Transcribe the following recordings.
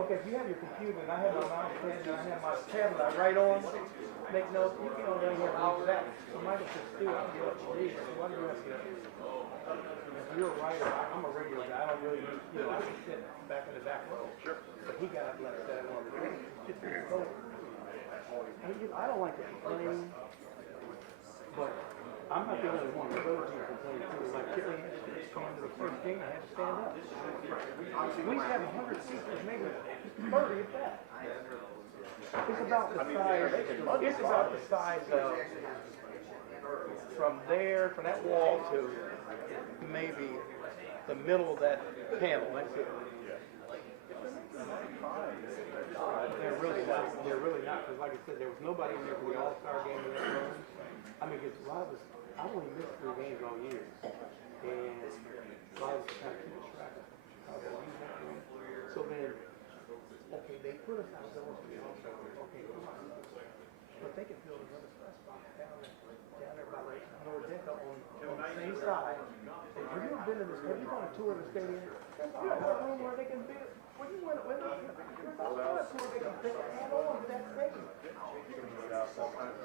Okay, if you have your computer and I have my mouse pad and I have my tablet, I write on, make notes, you can only have the exact. So Michael said, Stu, I can get up to read. So why do you have to? If you're a writer, I'm a radio guy. I don't really, I can sit back in the back row. Sure. But he got up and left that one. Just cold. I don't like to complain, but I'm not the only one. There's other people complaining too. Like Kelly Anderson came to the first game and had to stand up. We used to have 100 seats, maybe 30 of that. It's about the size. It's about the size of from there, from that wall to maybe the middle of that panel. That's it. They're really not. They're really not. Because like I said, there was nobody in there for the All-Star game in that room. I mean, because a lot of us, I've only missed 3 games all year. And a lot of us kind of keep track of how they use that room. So then, okay, they put us outdoors for the All-Star game. Okay, but they could build another press box down there by the Nordeca on the same side. Have you ever been in this? Have you gone on a tour of the stadium? There's a room where they can build. When you went, there's a tour they can build add on to that stadium.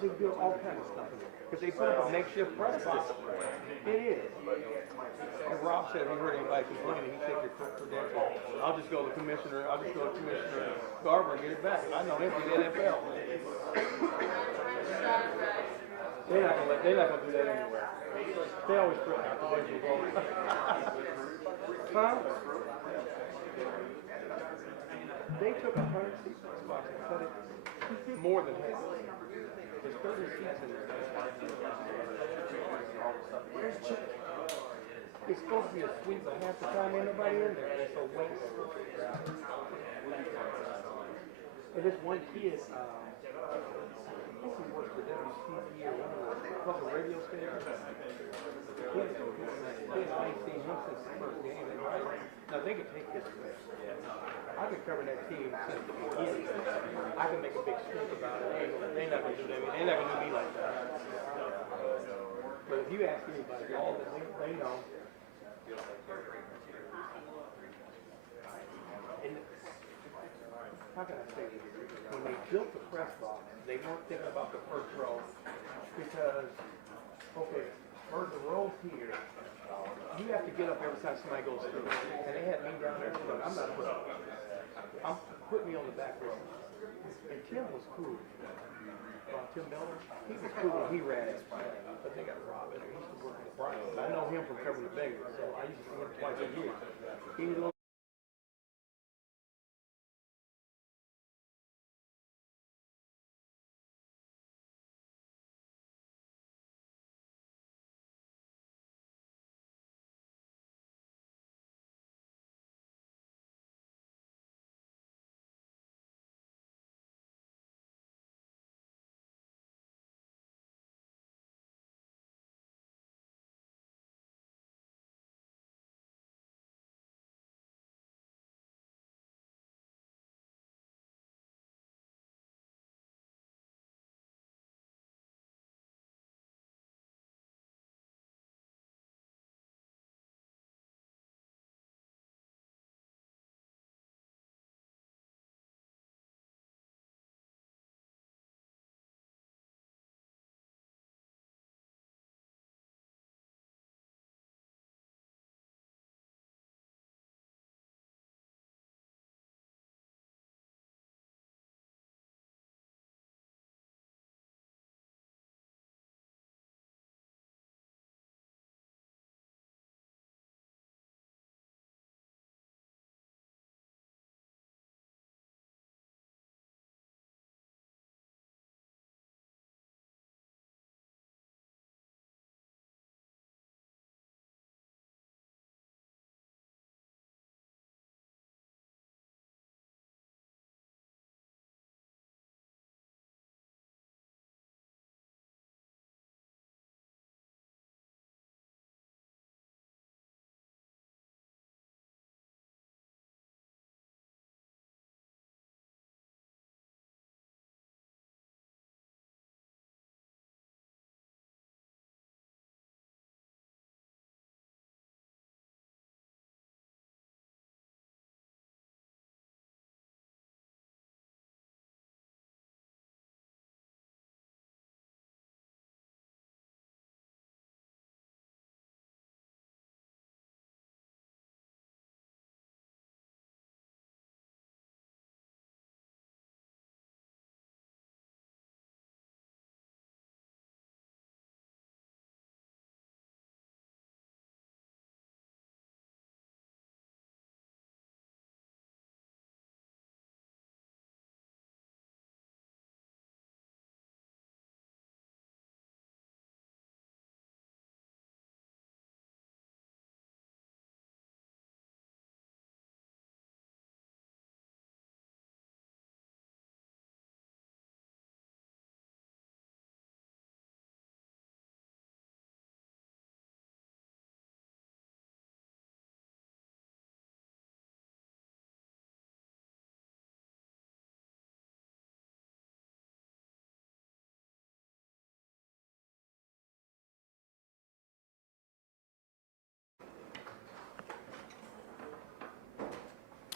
They build all kinds of stuff in there because they put up a makeshift press box. It is. And Rob said, "Have you heard anybody complaining?" He said, "Your credential. I'll just go to Commissioner. I'll just go to Commissioner Garber and get it back. I know him from the NFL." They're not gonna do that anywhere. They always put out the credentials. Huh? They took 100 seats in this box and cut it more than half. There's 30 seats in there. It's supposed to be a suite, but half the time ain't nobody in there. It's a waste. And this one kid, I think he works for WCB or one of the public radio stations. I ain't seen him since the first game. Now they could take this. I've been covering that team since the beginning. I can make a big stink about it. They're not gonna do that. They're not gonna do me like that. But if you ask anybody, all that they know. And how can I say this? When they built the press box, they weren't thinking about the first row because, okay, for the row here, you have to get up every time somebody goes through. And they had me down there. Look, I'm putting me on the back row. And Tim was cool. Tim Miller, he was cool when he ran it. But they got Rob in there. He used to work in the Bronx. I know him from covering the Bengals, so I used to see him twice a year. He was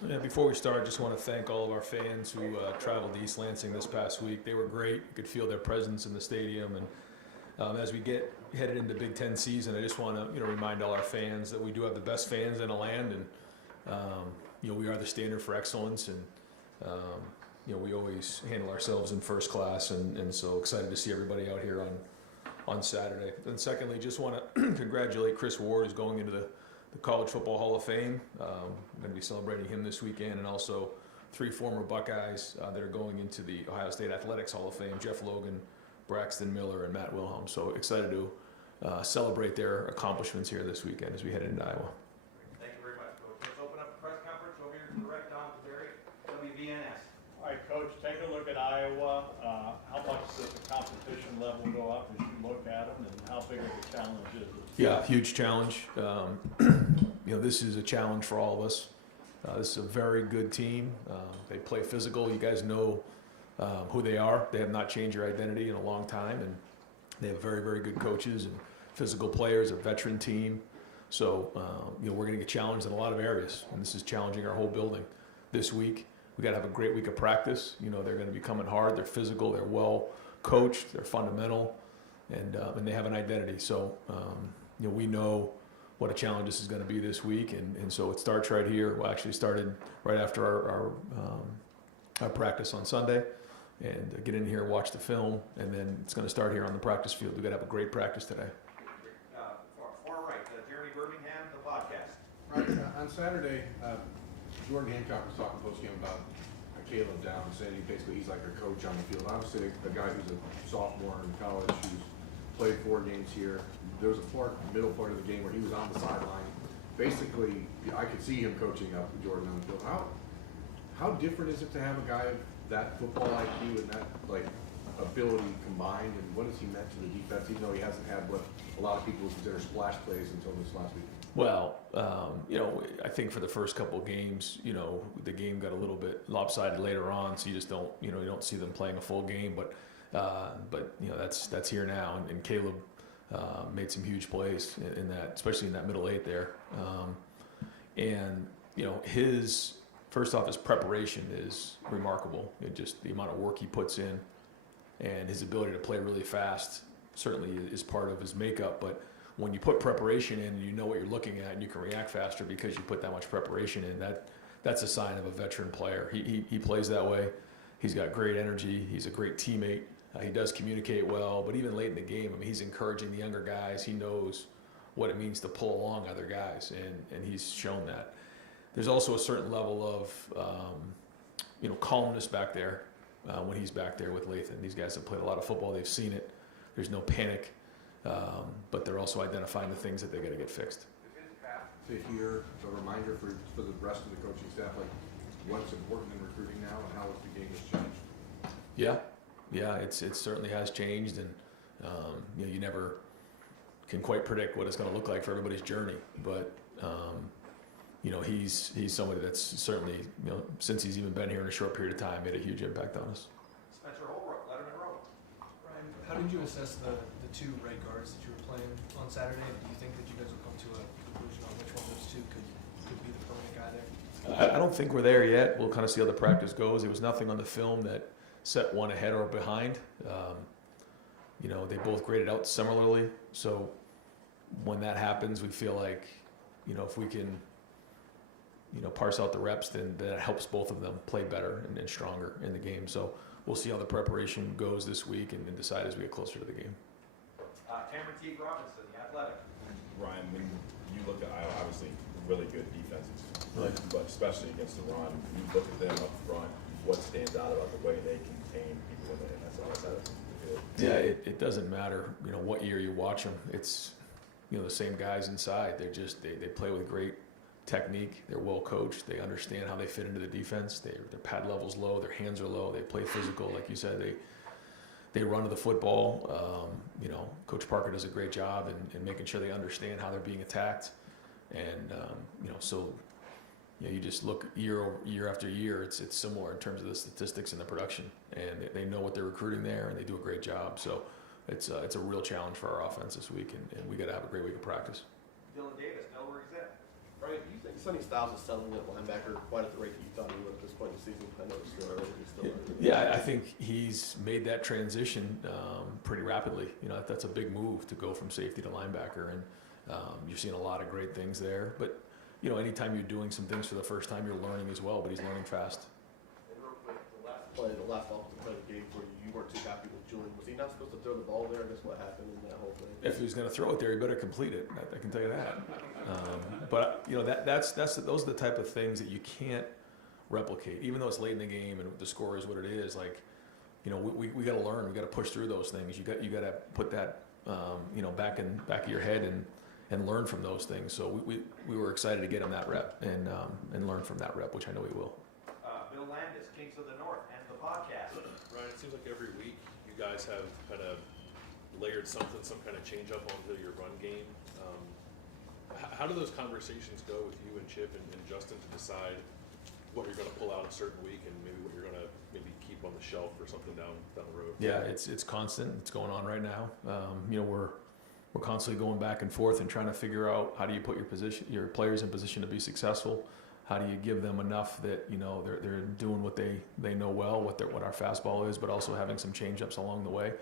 Yeah, before we start, I just want to thank all of our fans who traveled to East Lansing this past week. They were great. You could feel their presence in the stadium. And as we get headed into Big Ten season, I just want to remind all our fans that we do have the best fans in the land, and we are the standard for excellence. And we always handle ourselves in first class, and so excited to see everybody out here on Saturday. And secondly, just want to congratulate Chris Ward, who's going into the College Football Hall of Fame. I'm going to be celebrating him this weekend, and also 3 former Buckeyes that are going into the Ohio State Athletics Hall of Fame: Jeff Logan, Braxton Miller, and Matt Wilhelm. So excited to celebrate their accomplishments here this weekend as we head into Iowa. Thank you very much, Coach. Let's open up the press conference over here to the right, Don Kazari, WVNS. All right, Coach, take a look at Iowa. How much does the competition level go up as you look at them, and how big of a challenge is it? Yeah, huge challenge. This is a challenge for all of us. This is a very good team. They play physical. You guys know who they are. They have not changed their identity in a long time, and they have very, very good coaches and physical players, a veteran team. So, we're going to get challenged in a lot of areas, and this is challenging our whole building this week. We got to have a great week of practice. They're going to be coming hard. They're physical. They're well coached. They're fundamental, and they have an identity. So, we know what a challenge this is going to be this week, and so it starts right here. Well, actually started right after our practice on Sunday, and get in here, watch the film, and then it's going to start here on the practice field. We've got to have a great practice today. Far right, Jeremy Birmingham, the podcast. Right, on Saturday, Jordan Hancock was talking post-game about Caleb Downs, saying he's like a coach on the field. Obviously, a guy who's a sophomore in college who's played 4 games here. There was a middle part of the game where he was on the sideline. Basically, I could see him coaching up Jordan on the field. How different is it to have a guy of that football IQ and that ability combined, and what has he meant to the defense, even though he hasn't had what a lot of people would consider splash plays until this last week? Well, I think for the first couple of games, the game got a little bit lopsided later on, so you just don't, you don't see them playing a full game. But that's here now, and Caleb made some huge plays in that, especially in that middle 8 there. His first off, his preparation is remarkable. Just the amount of work he puts in, and his ability to play really fast certainly is part of his makeup. But when you put preparation in, and you know what you're looking at, and you can react faster because you put that much preparation in, that's a sign of a veteran player. He plays that way. He's got great energy. He's a great teammate. He does communicate well. But even late in the game, he's encouraging the younger guys. He knows what it means to pull along other guys, and he's shown that. There's also a certain level of calmness back there when he's back there with Lathan. These guys have played a lot of football. They've seen it. There's no panic. But they're also identifying the things that they got to get fixed. To hear a reminder for the rest of the coaching staff, what's important in recruiting now and how the game has changed. Yeah, it certainly has changed, and you never can quite predict what it's going to look like for everybody's journey. But he's somebody that's certainly since he's even been here in a short period of time made a huge impact on us. Spencer Holbrook, Letterman Road. Ryan, how did you assess the 2 right guards that you were playing on Saturday? Do you think that you guys will come to a conclusion on which one of those 2 could be the permanent guy there? I don't think we're there yet. We'll kind of see how the practice goes. There was nothing on the film that set one ahead or behind. They both graded out similarly. So when that happens, we feel like, if we can, parse out the reps, then that helps both of them play better and stronger in the game. So we'll see how the preparation goes this week and decide as we get closer to the game. Cameron T. Robinson, The Athletic. Ryan, when you look at Iowa, obviously really good defenses, Right. but especially against the run, you look at them up front, what stands out about the way they contain people in the NFL? Yeah, it doesn't matter, what year you watch them. It's, the same guys inside. They play with great technique. They're well coached. They understand how they fit into the defense. Their pad level's low. Their hands are low. They play physical, like you said. They run to the football. Coach Parker does a great job in making sure they understand how they're being attacked. And, you just look year after year, it's similar in terms of the statistics and the production. And they know what they're recruiting there, and they do a great job. So it's a real challenge for our offense this week, and we got to have a great week of practice. Dylan Davis, Delaware Gazette. Right, do you think Sonny Styles is settling at linebacker quite at the rate that you thought he would at this point in the season. I know it's still early, he's still early. Yeah, I think he's made that transition pretty rapidly. You know, that's a big move to go from safety to linebacker, and you're seeing a lot of great things there. But you know, anytime you're doing some things for the first time, you're learning as well. But he's learning fast. And real quick, the last offensive play of the game where you weren't too happy with Julian, was he not supposed to throw the ball there? I guess what happened in that whole thing? If he was going to throw it there, he better complete it. I can tell you that. But you know, those are the type of things that you can't replicate, even though it's late in the game and the score is what it is. Like, you know, we got to learn. We got to push through those things. You got to put that you know, back of your head and learn from those things. So we were excited to get him that rep and learn from that rep, which I know he will. Bill Landis, Kings of the North, and the podcast. Ryan, it seems like every week you guys have kind of layered some kind of change up onto your run game. How do those conversations go with you and Chip and Justin to decide what you're going to pull out a certain week and maybe what you're going to maybe keep on the shelf or something down the road? Yeah, it's constant. It's going on right now. You know, we're constantly going back and forth and trying to figure out how do you put your players in position to be successful. How do you give them enough that, you know, they're doing what they know well, what our fastball is, but also having some change-ups along the way.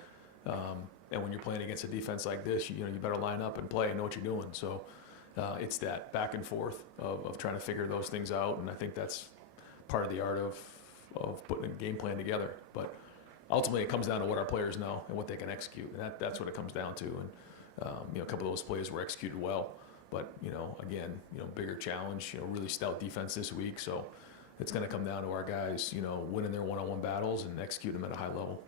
And when you're playing against a defense like this, you know, you better line up and play and know what you're doing. So it's that back and forth of trying to figure those things out, and I think that's part of the art of putting a game plan together. But ultimately, it comes down to what our players know and what they can execute, and that's what it comes down to. And you know, a couple of those plays were executed well. But, you know, again, you know, bigger challenge, you know, really stout defense this week. So it's going to come down to our guys, you know, winning their one-on-one battles and executing them at a high level.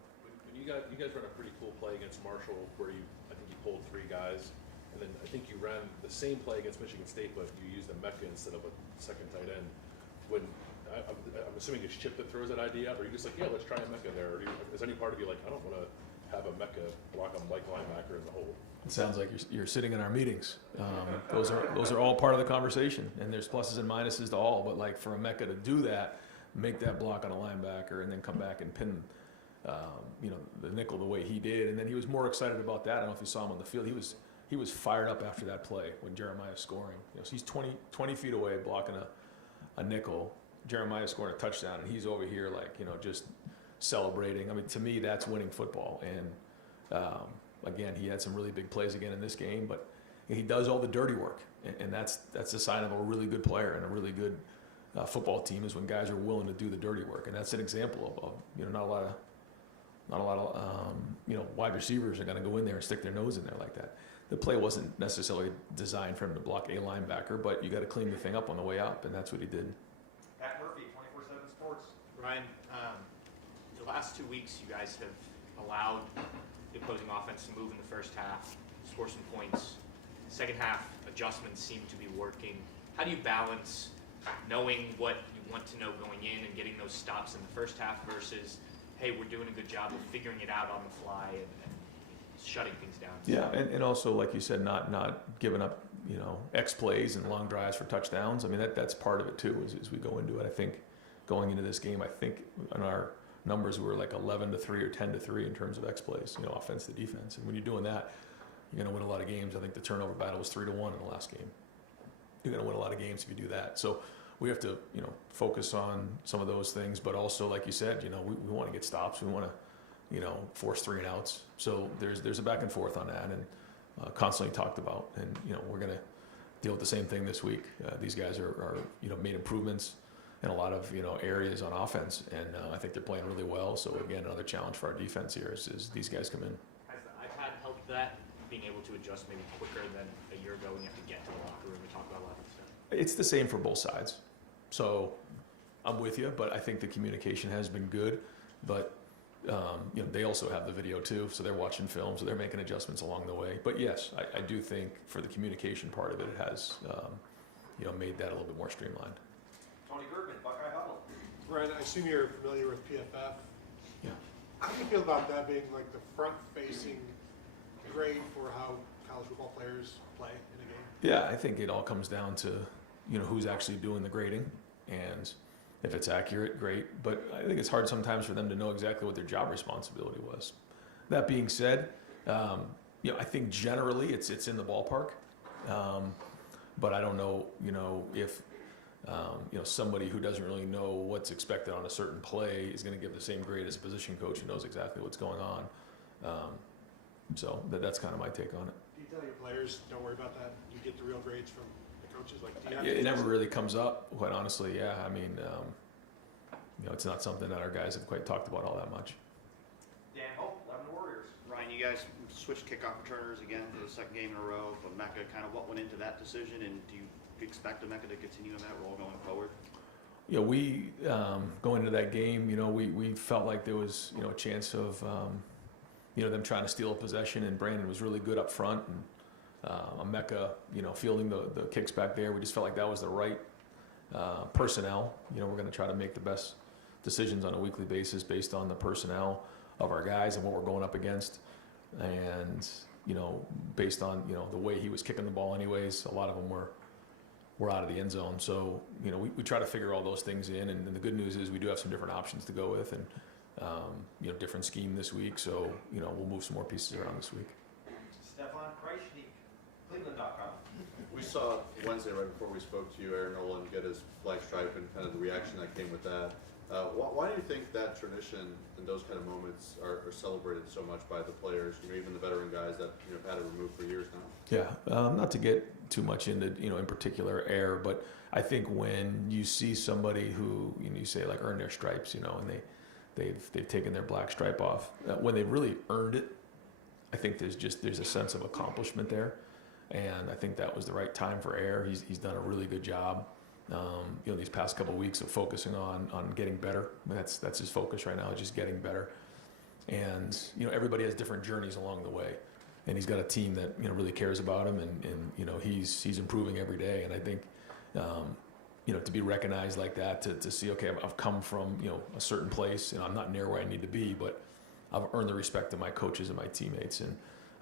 You guys ran a pretty cool play against Marshall where I think you pulled 3 guys. And then I think you ran the same play against Michigan State, but you used a Mecca instead of a second tight end. I'm assuming it's Chip that throws that idea out, or are you just like, yeah, let's try a Mecca there? Or is any part of you like, I don't want to have a Mecca block on Mike linebacker in the hole? It sounds like you're sitting in our meetings. Those are all part of the conversation, and there's pluses and minuses to all. But like for a Mecca to do that, make that block on a linebacker, and then come back and pin, you know, the nickel the way he did, and then he was more excited about that. I don't know if you saw him on the field. He was fired up after that play when Jeremiah's scoring. You know, so he's 20 feet away blocking a nickel. Jeremiah scoring a touchdown, and he's over here like, you know, just celebrating. I mean, to me, that's winning football. And again, he had some really big plays again in this game, but he does all the dirty work, and that's a sign of a really good player and a really good football team is when guys are willing to do the dirty work, and that's an example of you know, not a lot of you know, wide receivers are going to go in there and stick their nose in there like that. The play wasn't necessarily designed for him to block a linebacker, but you got to clean the thing up on the way up, and that's what he did. Pat Murphy, 24/7 Sports. Ryan, the last 2 weeks you guys have allowed the opposing offense to move in the first half, score some points. Second half adjustments seem to be working. How do you balance knowing what you want to know going in and getting those stops in the first half versus, hey, we're doing a good job of figuring it out on the fly and shutting things down? Yeah, and also, like you said, not giving up, you know, X plays and long drives for touchdowns. I mean, that's part of it too, as we go into it. I think going into this game, I think in our numbers were like 11-3 or 10-3 in terms of X plays, you know, offense to defense. And when you're doing that, you're going to win a lot of games. I think the turnover battle was 3-1 in the last game. You're going to win a lot of games if you do that. So we have to, you know, focus on some of those things, but also, like you said, you know, we want to get stops. We want to, you know, force 3 and outs. So there's a back and forth on that, and constantly talked about. And you know, we're going to deal with the same thing this week. These guys are you know, made improvements in a lot of, you know, areas on offense, and I think they're playing really well. So again, another challenge for our defense here is these guys come in. Has the iPad helped that, being able to adjust maybe quicker than a year ago when you have to get to the locker room and talk about a lot of stuff? It's the same for both sides. So I'm with you, but I think the communication has been good. But you know, they also have the video too, so they're watching film, so they're making adjustments along the way. But yes, I do think for the communication part of it, it has you know, made that a little bit more streamlined. Tony Gergen, Buckeye Huddle. Ryan, I assume you're familiar with PFF. Yeah. How do you feel about that being like the front-facing grade for how college football players play in a game? Yeah, I think it all comes down to, you know, who's actually doing the grading, and if it's accurate, great. But I think it's hard sometimes for them to know exactly what their job responsibility was. That being said, you know, I think generally it's in the ballpark, but I don't know, you know, if somebody who doesn't really know what's expected on a certain play is going to give the same grade as a position coach who knows exactly what's going on. So that's kind of my take on it. Do you tell your players, don't worry about that, you get the real grades from the coaches? Like, do you have It never really comes up, quite honestly. Yeah, I mean, it's not something that our guys have quite talked about all that much. Dan Hope, Lebanon Warriors. Ryan, you guys switched kickoff returners again for the second game in a row, but Mecca, kind of what went into that decision, and do you expect Mecca to continue in that role going forward? We going into that game, we felt like there was, a chance of, them trying to steal a possession, and Brandon was really good up front, and Mecca, fielding the kicks back there. We just felt like that was the right personnel. We're going to try to make the best decisions on a weekly basis based on the personnel of our guys and what we're going up against. And, based on, the way he was kicking the ball anyways, a lot of them were out of the end zone. So, we try to figure all those things in. And the good news is we do have some different options to go with and, different scheme this week. So, we'll move some more pieces around this week. Stefan Kreisnig, Cleveland.com. We saw Wednesday, right before we spoke to you, Aaron Nolan get his flag stripe and kind of the reaction that came with that. Why do you think that tradition and those kind of moments are celebrated so much by the players, even the veteran guys that have had it removed for years now? Yeah, not to get too much into, in particular air, but I think when you see somebody who, you say like earn their stripes, and they've taken their black stripe off, when they've really earned it, I think there's a sense of accomplishment there. And I think that was the right time for Air. He's done a really good job. These past couple of weeks of focusing on getting better. That's his focus right now, just getting better. And everybody has different journeys along the way, and he's got a team that really cares about him, and he's improving every day. And I think to be recognized like that, to see, okay, I've come from a certain place, and I'm not near where I need to be, but I've earned the respect of my coaches and my teammates, and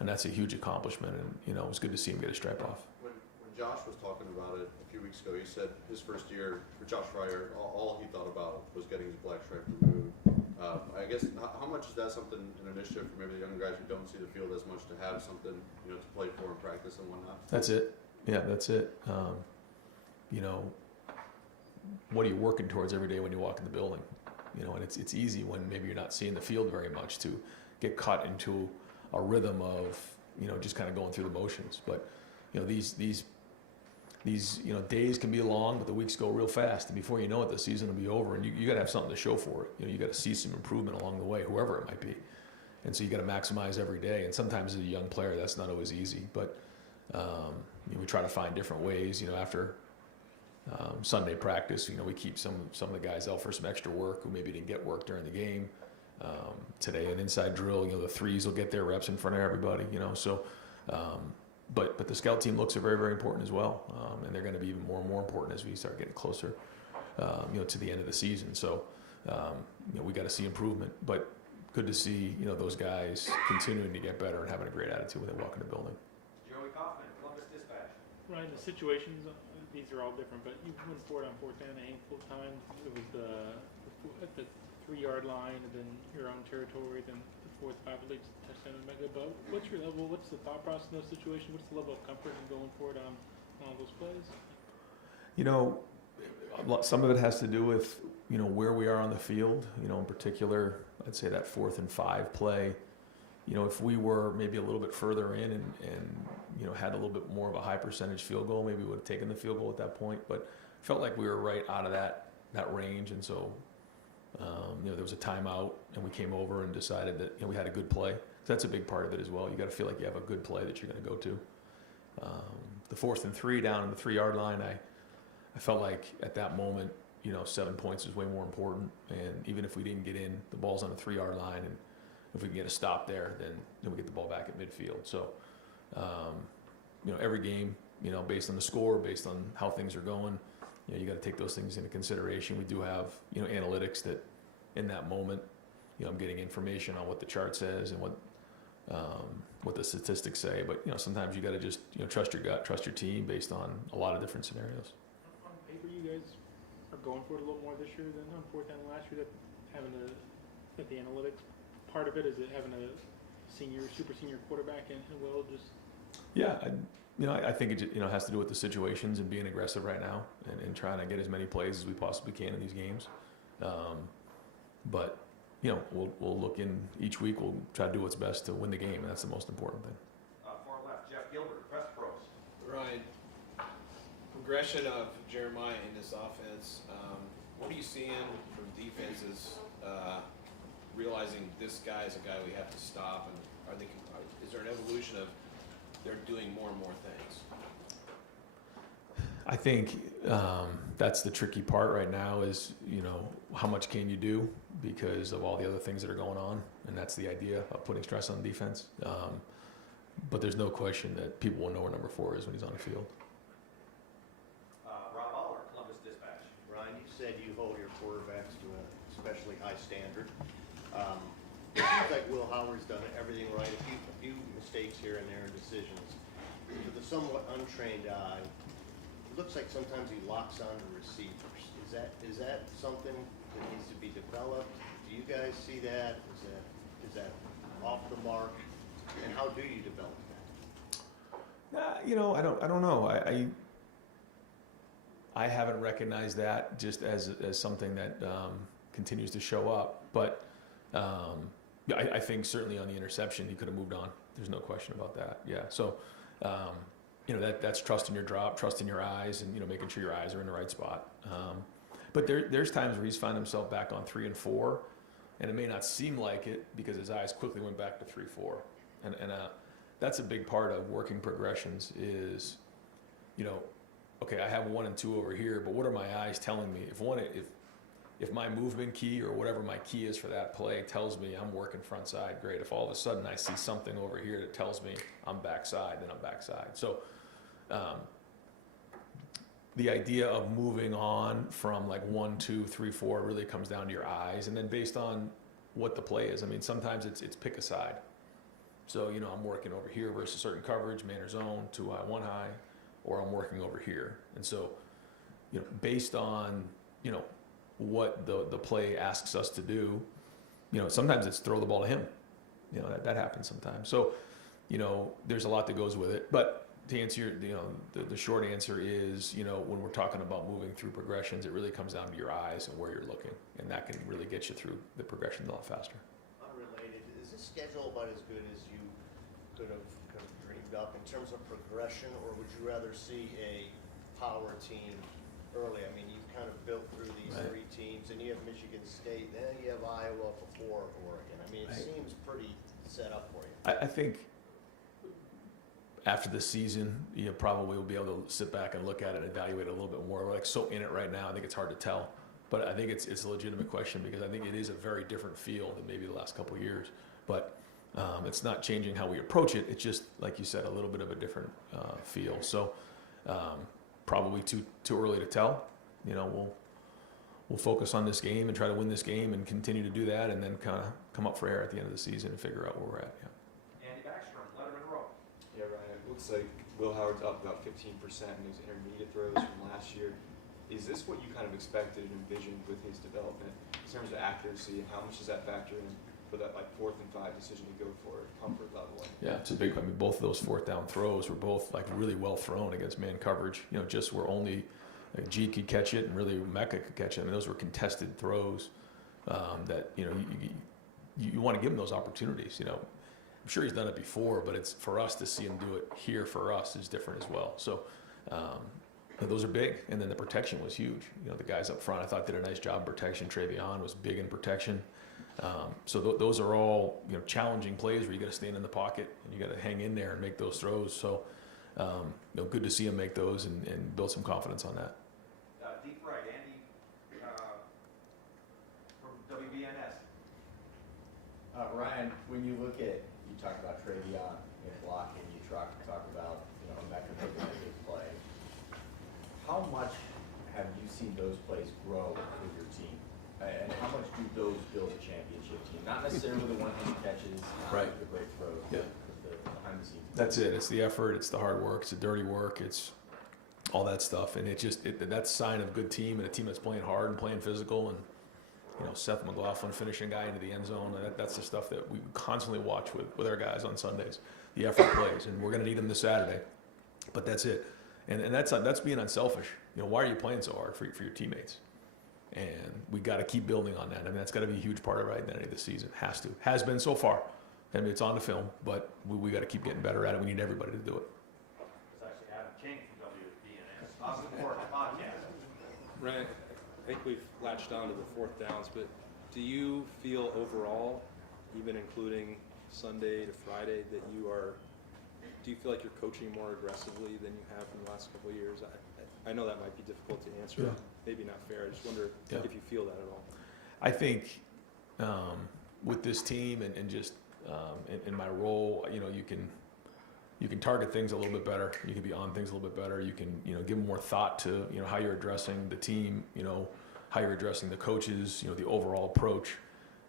that's a huge accomplishment. And it was good to see him get a stripe off. When Josh was talking about it a few weeks ago, he said his first year for Josh Fryer, all he thought about was getting his black stripe removed. I guess how much is that something, an initiative for maybe the younger guys who don't see the field as much, to have something to play for and practice and whatnot? That's it. Yeah, that's it. What are you working towards every day when you walk in the building? And it's easy when maybe you're not seeing the field very much to get caught into a rhythm of just kind of going through the motions. But these days can be long, but the weeks go real fast, and before you know it, the season will be over, and you got to have something to show for it. You got to see some improvement along the way, whoever it might be. And so you got to maximize every day. And sometimes as a young player, that's not always easy, but we try to find different ways. After Sunday practice, we keep some of the guys out for some extra work who maybe didn't get work during the game. Today, an inside drill, the threes will get their reps in front of everybody, so, but the scout team looks are very, very important as well. And they're going to be even more and more important as we start getting closer, to the end of the season. So, we got to see improvement, but good to see, those guys continuing to get better and having a great attitude when they walk in the building. Joey Kaufman, Columbus Dispatch. Ryan, the situations, these are all different, but you went for it on fourth down a handful of times. It was at the 3-yard line, and then your own territory, then the 4th, 5 leads touchdown and mega. But what's your level? What's the thought process in those situations? What's the level of comfort in going for it on all those plays? Some of it has to do with where we are on the field. In particular, I'd say that 4th and 5 play. If we were maybe a little bit further in and had a little bit more of a high percentage field goal, maybe we would have taken the field goal at that point. But felt like we were right out of that range, and so. There was a timeout, and we came over and decided that we had a good play. So that's a big part of it as well. You got to feel like you have a good play that you're going to go to. The 4th and 3 down on the 3-yard line, I felt like at that moment, 7 points was way more important. And even if we didn't get in, the ball's on the 3-yard line, and if we can get a stop there, then we get the ball back at midfield. So, every game, based on the score, based on how things are going. You got to take those things into consideration. We do have, analytics that in that moment, I'm getting information on what the chart says and what the statistics say. But, sometimes you got to just, trust your gut, trust your team based on a lot of different scenarios. On paper, you guys are going for it a little more this year than on fourth down last year. That the analytics part of it, is it having a super senior quarterback and Will just. Yeah, I think it has to do with the situations and being aggressive right now and trying to get as many plays as we possibly can in these games. But we'll look in each week. We'll try to do what's best to win the game, and that's the most important thing. Far left, Jeff Gilbert, Press Pros. Ryan, progression of Jeremiah in this offense. What are you seeing from defenses realizing this guy is a guy we have to stop, and is there an evolution of they're doing more and more things? I think that's the tricky part right now is, how much can you do because of all the other things that are going on, and that's the idea of putting stress on defense. But there's no question that people will know where number 4 is when he's on the field. Rob Aller, Columbus Dispatch. Ryan, you said you hold your quarterbacks to an especially high standard. It seems like Will Howard's done everything right. A few mistakes here and there in decisions. To the somewhat untrained eye, it looks like sometimes he locks onto receivers. Is that something that needs to be developed? Do you guys see that? Is that off the mark? And how do you develop that? I don't know. I haven't recognized that just as something that continues to show up. But I think certainly on the interception he could have moved on. There's no question about that. Yeah. So that's trusting your drop, trusting your eyes, and making sure your eyes are in the right spot. But there's times where he's found himself back on 3 and 4, and it may not seem like it because his eyes quickly went back to 3-4. And that's a big part of working progressions is, okay, I have 1 and 2 over here, but what are my eyes telling me? If my movement key or whatever my key is for that play tells me I'm working front side, great. If all of a sudden I see something over here that tells me I'm backside, then I'm backside. So the idea of moving on from like 1, 2, 3, 4 really comes down to your eyes, and then based on what the play is. I mean, sometimes it's pick a side. So, I'm working over here versus certain coverage, man or zone, 2 high, 1 high, or I'm working over here. And so, based on, what the play asks us to do, sometimes it's throw the ball to him. That happens sometimes. So, there's a lot that goes with it. But to answer the short answer is, when we're talking about moving through progressions, it really comes down to your eyes and where you're looking. And that can really get you through the progression a lot faster. Unrelated, is this schedule about as good as you could have dreamed up in terms of progression, or would you rather see a power team early? I mean, you've kind of built through these Right. 3 teams, and you have Michigan State, then you have Iowa before Oregon. I mean, it seems pretty set up for you. I think after the season, you probably will be able to sit back and look at it and evaluate it a little bit more. We're like so in it right now, I think it's hard to tell. But I think it's a legitimate question because I think it is a very different feel than maybe the last couple of years. But it's not changing how we approach it. It's just, like you said, a little bit of a different feel. So probably too early to tell. We'll focus on this game and try to win this game and continue to do that, and then kind of come up for air at the end of the season and figure out where we're at. Yeah. Andy Backstrom, Letterman Row. Yeah, Ryan, it looks like Will Howard's up about 15% in his intermediate throws from last year. Is this what you kind of expected and envisioned with his development in terms of accuracy, and how much does that factor in for that 4th and 5 decision to go for it, comfort level? Yeah, it's a big. I mean, both of those 4th down throws were both really well thrown against man coverage. Just where only G could catch it and really Mecca could catch it. I mean, those were contested throws that you want to give him those opportunities. I'm sure he's done it before, but it's for us to see him do it here for us is different as well. So. Those are big, and then the protection was huge. The guys up front I thought did a nice job in protection. Travion was big in protection. So those are all challenging plays where you got to stand in the pocket and you got to hang in there and make those throws. So good to see him make those and build some confidence on that. Deep right, Andy from WBNS. Ryan, when you look at, you talk about Travion and blocking, you talk about Mecca making a big play. How much have you seen those plays grow with your team? And how much do those build a championship team? Not necessarily the one-handed catches, Right. The great throws, Yeah. but the behind the scenes. That's it. It's the effort. It's the hard work. It's the dirty work. It's all that stuff. And that's a sign of a good team and a team that's playing hard and playing physical. And Seth McLaughlin finishing a guy into the end zone. That's the stuff that we constantly watch with our guys on Sundays. The effort plays, and we're going to need them this Saturday. But that's it. And that's being unselfish. You know, why are you playing so hard for your teammates? And we got to keep building on that. I mean, that's got to be a huge part of our identity this season. Has been so far. I mean, it's on the film, but we got to keep getting better at it. We need everybody to do it. It's actually Adam King from WBNS. Austin Ford podcast. Ryan, I think we've latched on to the fourth downs, but do you feel overall, even including Sunday to Friday, that do you feel like you're coaching more aggressively than you have in the last couple of years? I know that might be difficult to answer, Yeah. maybe not fair. I just wonder Yeah. if you feel that at all. I think with this team and just in my role, you know, you can target things a little bit better. You can be on things a little bit better. You can, you know, give more thought to, you know, how you're addressing the team, you know, how you're addressing the coaches, you know, the overall approach,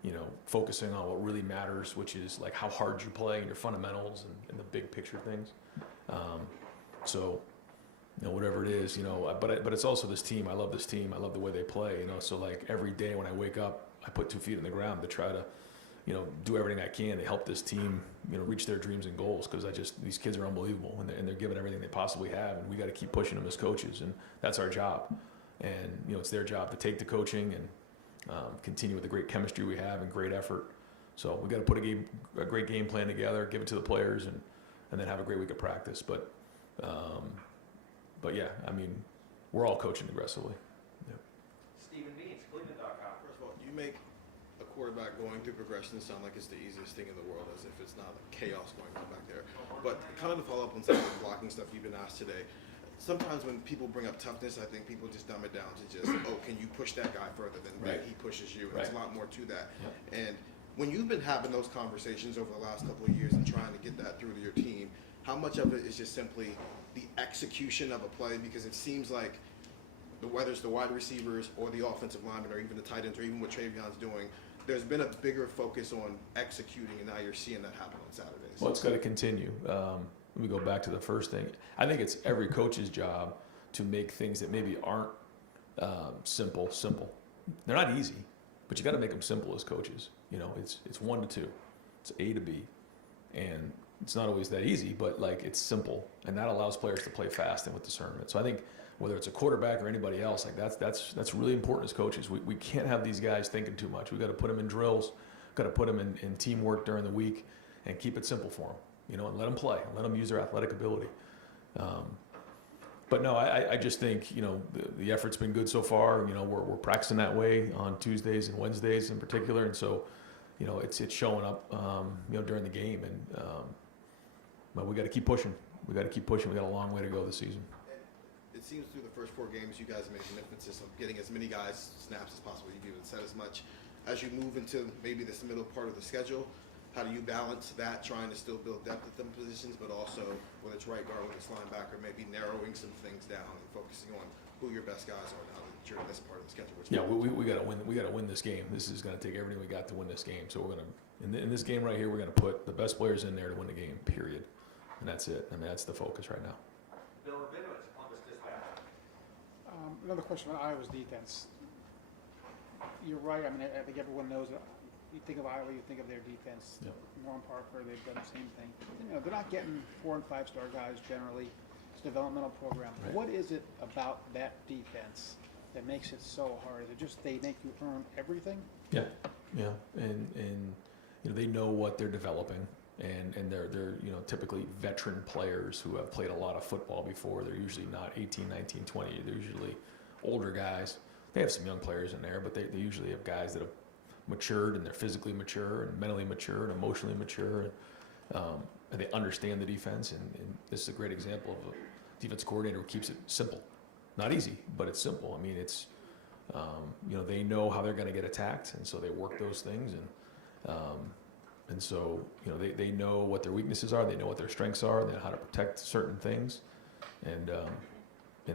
you know, focusing on what really matters, which is like how hard you play and your fundamentals and the big picture things. So, you know, whatever it is, you know, but it's also this team. I love this team. I love the way they play, you know, so like every day when I wake up, I put 2 feet on the ground to try to, you know, do everything I can to help this team, you know, reach their dreams and goals, because these kids are unbelievable and they're giving everything they possibly have, and we got to keep pushing them as coaches, and that's our job. And, you know, it's their job to take the coaching and continue with the great chemistry we have and great effort. So we got to put a great game plan together, give it to the players, and then have a great week of practice. But yeah, I mean, we're all coaching aggressively. Yeah. Stephen Means, Cleveland.com. First of all, you make a quarterback going through progression sound like it's the easiest thing in the world, as if it's not like chaos going on back there. But kind of to follow up on some of the blocking stuff you've been asked today, sometimes when people bring up toughness, I think people just dumb it down to just, oh, can you push that guy further than Right. he pushes you? And Right. there's a lot more to that. Yep. And when you've been having those conversations over the last couple of years and trying to get that through to your team, how much of it is just simply the execution of a play? Because it seems like whether it's the wide receivers or the offensive linemen or even the tight ends or even what Travion's doing, there's been a bigger focus on executing, and now you're seeing that happen on Saturdays. Well, it's got to continue. Let me go back to the first thing. I think it's every coach's job to make things that maybe aren't simple. They're not easy, but you got to make them simple as coaches. You know, it's 1 to 2, it's A to B, and it's not always that easy, but like it's simple, and that allows players to play fast and with discernment. So I think whether it's a quarterback or anybody else, like that's really important as coaches. We can't have these guys thinking too much. We got to put them in drills, got to put them in teamwork during the week, and keep it simple for them. You know, and let them play, let them use their athletic ability. But no, I just think, you know, the effort's been good so far. You know, we're practicing that way on Tuesdays and Wednesdays in particular, and so, you know, it's showing up, you know, during the game, and but we got to keep pushing. We got a long way to go this season. It seems through the first 4 games, you guys are making an emphasis of getting as many guys snaps as possible. You've even said as much. As you move into maybe this middle part of the schedule, how do you balance that, trying to still build depth at them positions, but also whether it's right guard, whether it's linebacker, maybe narrowing some things down and focusing on who your best guys are now that you're in this part of the schedule? Yeah, we got to win. We got to win this game. This is going to take everything we got to win this game. So we're going to in this game right here, we're going to put the best players in there to win the game. Period. And that's it. I mean, that's the focus right now. Bill Rabinowitz, Columbus Dispatch. Another question about Iowa's defense. You're right. I mean, I think everyone knows that. You think of Iowa, you think of their defense. Yep. Norm Parker, they've done the same thing. You know, they're not getting 4- and 5-star guys generally. It's a developmental program. Right. What is it about that defense that makes it so hard? Is it just they make you earn everything? Yeah, and you know, they know what they're developing, and they're you know, typically veteran players who have played a lot of football before. They're usually not 18, 19, 20. They're usually older guys. They have some young players in there, but they usually have guys that have matured, and they're physically mature and mentally mature and emotionally mature, and they understand the defense. And this is a great example of a defense coordinator who keeps it simple. Not easy, but it's simple. I mean, it's you know, they know how they're going to get attacked, and so they work those things, and so, you know, they know what their weaknesses are, they know what their strengths are, they know how to protect certain things, and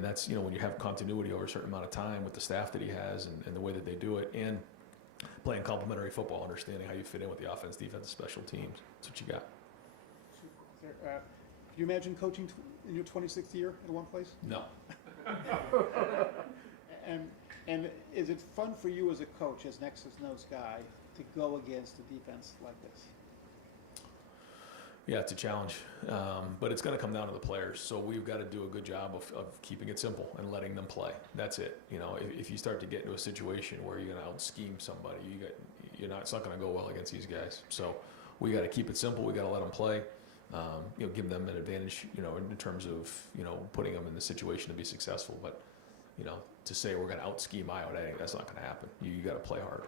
that's, you know, when you have continuity over a certain amount of time with the staff that he has and the way that they do it, and playing complementary football, understanding how you fit in with the offense, defense, special teams. That's what you got. Can you imagine coaching in your 26th year in one place? No. And is it fun for you as a coach, as Nexus Notes guy, to go against a defense like this? Yeah, it's a challenge, but it's going to come down to the players. So we've got to do a good job of keeping it simple and letting them play. That's it. You know, if you start to get into a situation where you're going to out scheme somebody, it's not going to go well against these guys. So we got to keep it simple. We got to let them play. Give them an advantage. In terms of putting them in the situation to be successful. But to say we're going to out scheme Iowa, I think that's not going to happen. You got to play hard.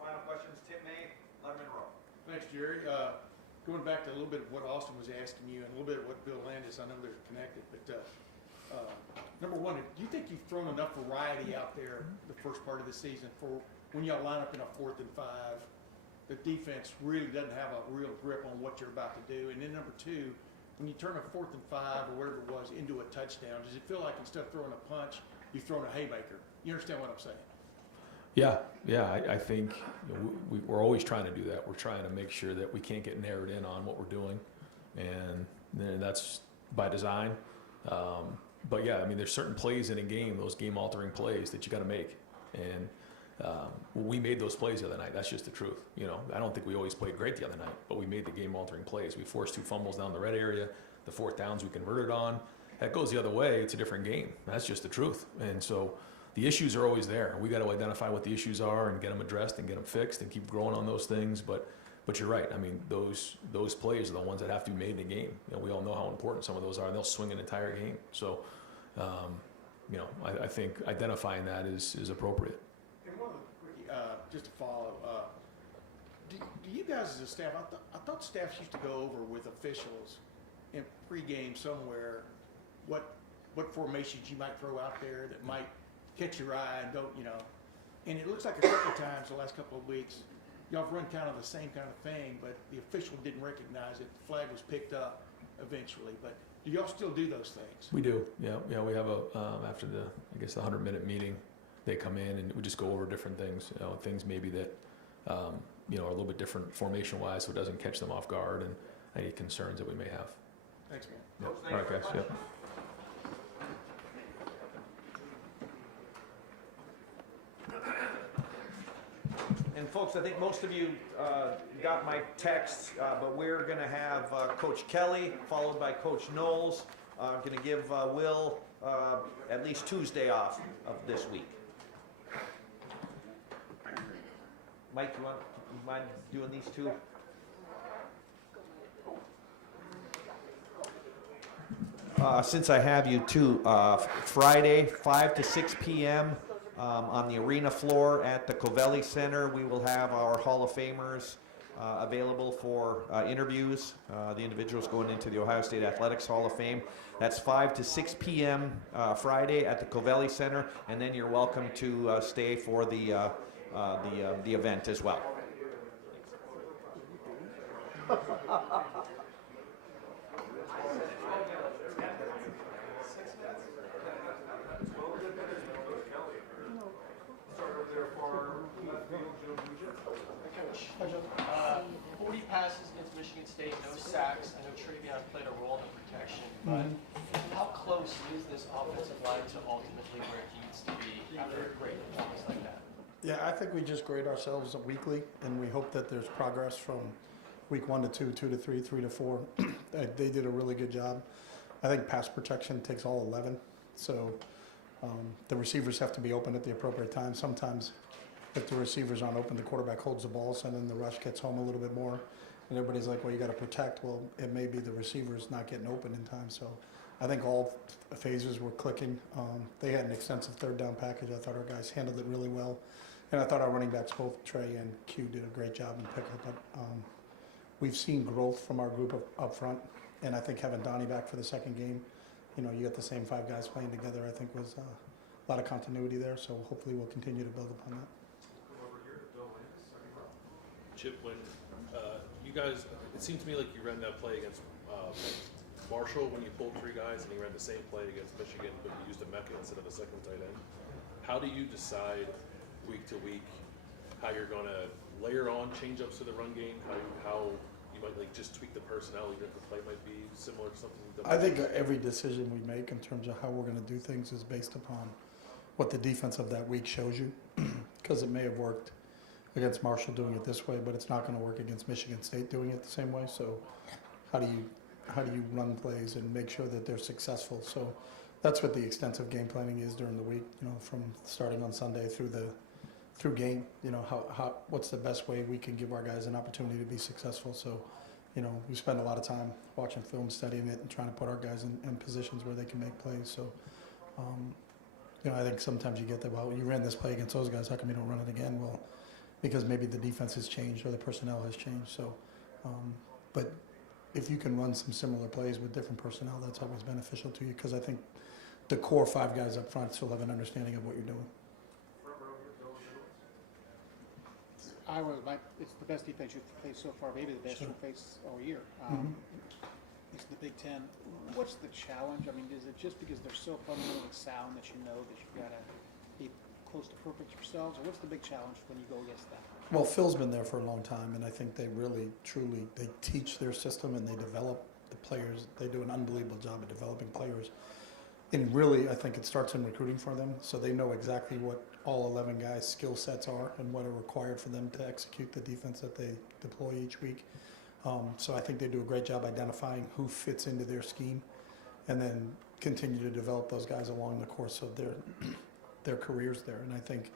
Final questions, Tim May, Letterman Row. Thanks, Jerry. Going back to a little bit of what Austin was asking you and a little bit of what Bill Landis, I know they're connected, but number one, do you think you've thrown enough variety out there the first part of the season for when y'all line up in a 4th and 5, the defense really doesn't have a real grip on what you're about to do? And then number two, when you turn a 4th and 5 or whatever it was into a touchdown, does it feel like instead of throwing a punch, you've thrown a haymaker? You understand what I'm saying? Yeah. I think we're always trying to do that. We're trying to make sure that we can't get narrowed in on what we're doing, and that's by design. But yeah, I mean, there's certain plays in a game, those game-altering plays that you got to make, and we made those plays the other night. That's just the truth. I don't think we always played great the other night, but we made the game-altering plays. We forced 2 fumbles down the red area. The 4th downs we converted on. That goes the other way. It's a different game. That's just the truth. And so the issues are always there. We got to identify what the issues are and get them addressed and get them fixed and keep growing on those things. But you're right. I mean, those plays are the ones that have to be made in the game. We all know how important some of those are, and they'll swing an entire game. So, I think identifying that is appropriate. And one of the, just to follow, do you guys as a staff, I thought staffs used to go over with officials in pregame somewhere what formations you might throw out there that might catch your eye and don't, and it looks like a couple of times the last couple of weeks, y'all have run kind of the same kind of thing, but the official didn't recognize it. The flag was picked up eventually, but do y'all still do those things? We do, yeah. We have after the 100-minute meeting, they come in and we just go over different things, things maybe that, are a little bit different formation-wise, so it doesn't catch them off guard, and any concerns that we may have. Thanks, man. Yep. All right, guys. Yep. And folks, I think most of you got my text, but we're going to have Coach Kelly, followed by Coach Knowles. I'm going to give Will at least Tuesday off of this week. Mike, you mind doing these two? Since I have you too, Friday, 5 to 6 p.m. On the arena floor at the Covelli Center, we will have our Hall of Famers available for interviews. The individuals going into the Ohio State Athletics Hall of Fame. That's 5 to 6 p.m. Friday at the Covelli Center, and then you're welcome to stay for the event as well. Coach, 40 passes against Michigan State, no sacks. I know Travion played a role in the protection, but how close is this offensive line to ultimately where it needs to be after a great performance like that? Yeah, I think we just grade ourselves weekly, and we hope that there's progress from week 1 to 2, 2 to 3, 3 to 4. They did a really good job. I think pass protection takes all 11, so the receivers have to be open at the appropriate time. Sometimes if the receivers aren't open, the quarterback holds the ball, so then the rush gets home a little bit more. And everybody's like, well, you got to protect. Well, it may be the receivers not getting open in time. So I think all phases were clicking. They had an extensive 3rd down package. I thought our guys handled it really well. And I thought our running backs, both Trey and Q, did a great job in pickup. But we've seen growth from our group up front. And I think having Donnie back for the 2nd game, you got the same 5 guys playing together, I think was a lot of continuity there. So hopefully we'll continue to build upon that. Chip, when you guys, it seemed to me like you ran that play against Marshall when you pulled 3 guys, and you ran the same play against Michigan, but you used a Mecca instead of a second tight end. How do you decide week to week how you're going to layer on change-ups to the run game, how you might just tweak the personnel, even if the play might be similar to something you've done? I think every decision we make in terms of how we're going to do things is based upon what the defense of that week shows you, because it may have worked against Marshall doing it this way, but it's not going to work against Michigan State doing it the same way. So how do you run plays and make sure that they're successful? So that's what the extensive game planning is during the week, you know, from starting on Sunday through game, you know, what's the best way we can give our guys an opportunity to be successful. So, you know, we spend a lot of time watching film, studying it, and trying to put our guys in positions where they can make plays. So, you know, I think sometimes you get that, well, you ran this play against those guys, how come you don't run it again? Well, because maybe the defense has changed or the personnel has changed. So, but if you can run some similar plays with different personnel, that's always beneficial to you, because I think the core 5 guys up front still have an understanding of what you're doing. It's the best defense you've faced so far, maybe the best you've faced all year. It's the Big Ten. What's the challenge? I mean, is it just because they're so fundamentally sound that you know that you've got to be close to perfect yourselves, or what's the big challenge when you go against that? Well, Phil's been there for a long time, and I think they really, truly, they teach their system and they develop the players. They do an unbelievable job of developing players. And really, I think it starts in recruiting for them, so they know exactly what all 11 guys' skill sets are and what are required for them to execute the defense that they deploy each week. So I think they do a great job identifying who fits into their scheme, and then continue to develop those guys along the course of their careers there. And I think,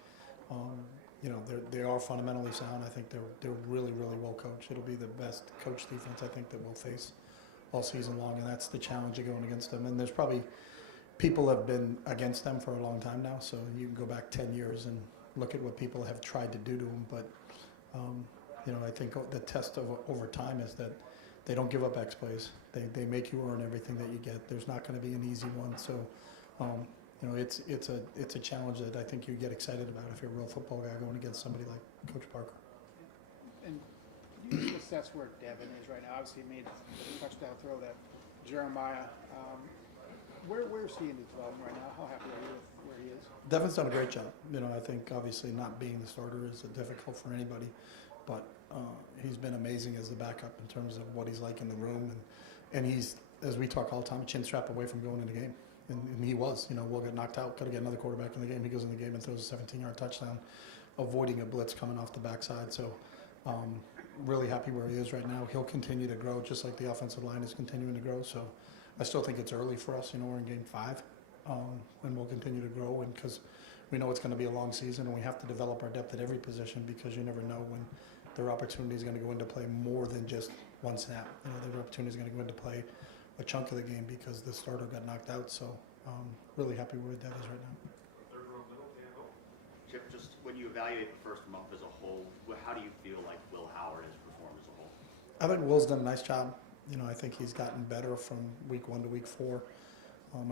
you know, they are fundamentally sound. I think they're really, really well coached. It'll be the best coached defense I think that we'll face all season long, and that's the challenge of going against them. And there's probably people have been against them for a long time now, so you can go back 10 years and look at what people have tried to do to them. But you know, I think the test of over time is that they don't give up X plays. They make you earn everything that you get. There's not going to be an easy one. So you know, it's a challenge that I think you get excited about if you're a real football guy going against somebody like Coach Parker. And can you assess where Devin is right now? Obviously, he made a touchdown throw to Jeremiah. Where's he in his development right now? How happy are you with where he is? Devin's done a great job. You know, I think obviously not being the starter is difficult for anybody, but he's been amazing as the backup in terms of what he's like in the room, and he's, as we talk all the time, a chin strap away from going in the game, and he was. You know, we'll get knocked out, got to get another quarterback in the game. He goes in the game and throws a 17-yard touchdown, avoiding a blitz coming off the backside. So really happy where he is right now. He'll continue to grow just like the offensive line is continuing to grow. So I still think it's early for us. You know, we're in game 5, and we'll continue to grow, and because we know it's going to be a long season, and we have to develop our depth at every position, because you never know when their opportunity is going to go into play more than just one snap. You know, their opportunity is going to go into play a chunk of the game because the starter got knocked out. So really happy where Dev is right now. Chip, just when you evaluate the first month as a whole, how do you feel like Will Howard has performed as a whole? I think Will's done a nice job. You know, I think he's gotten better from week 1 to week 4.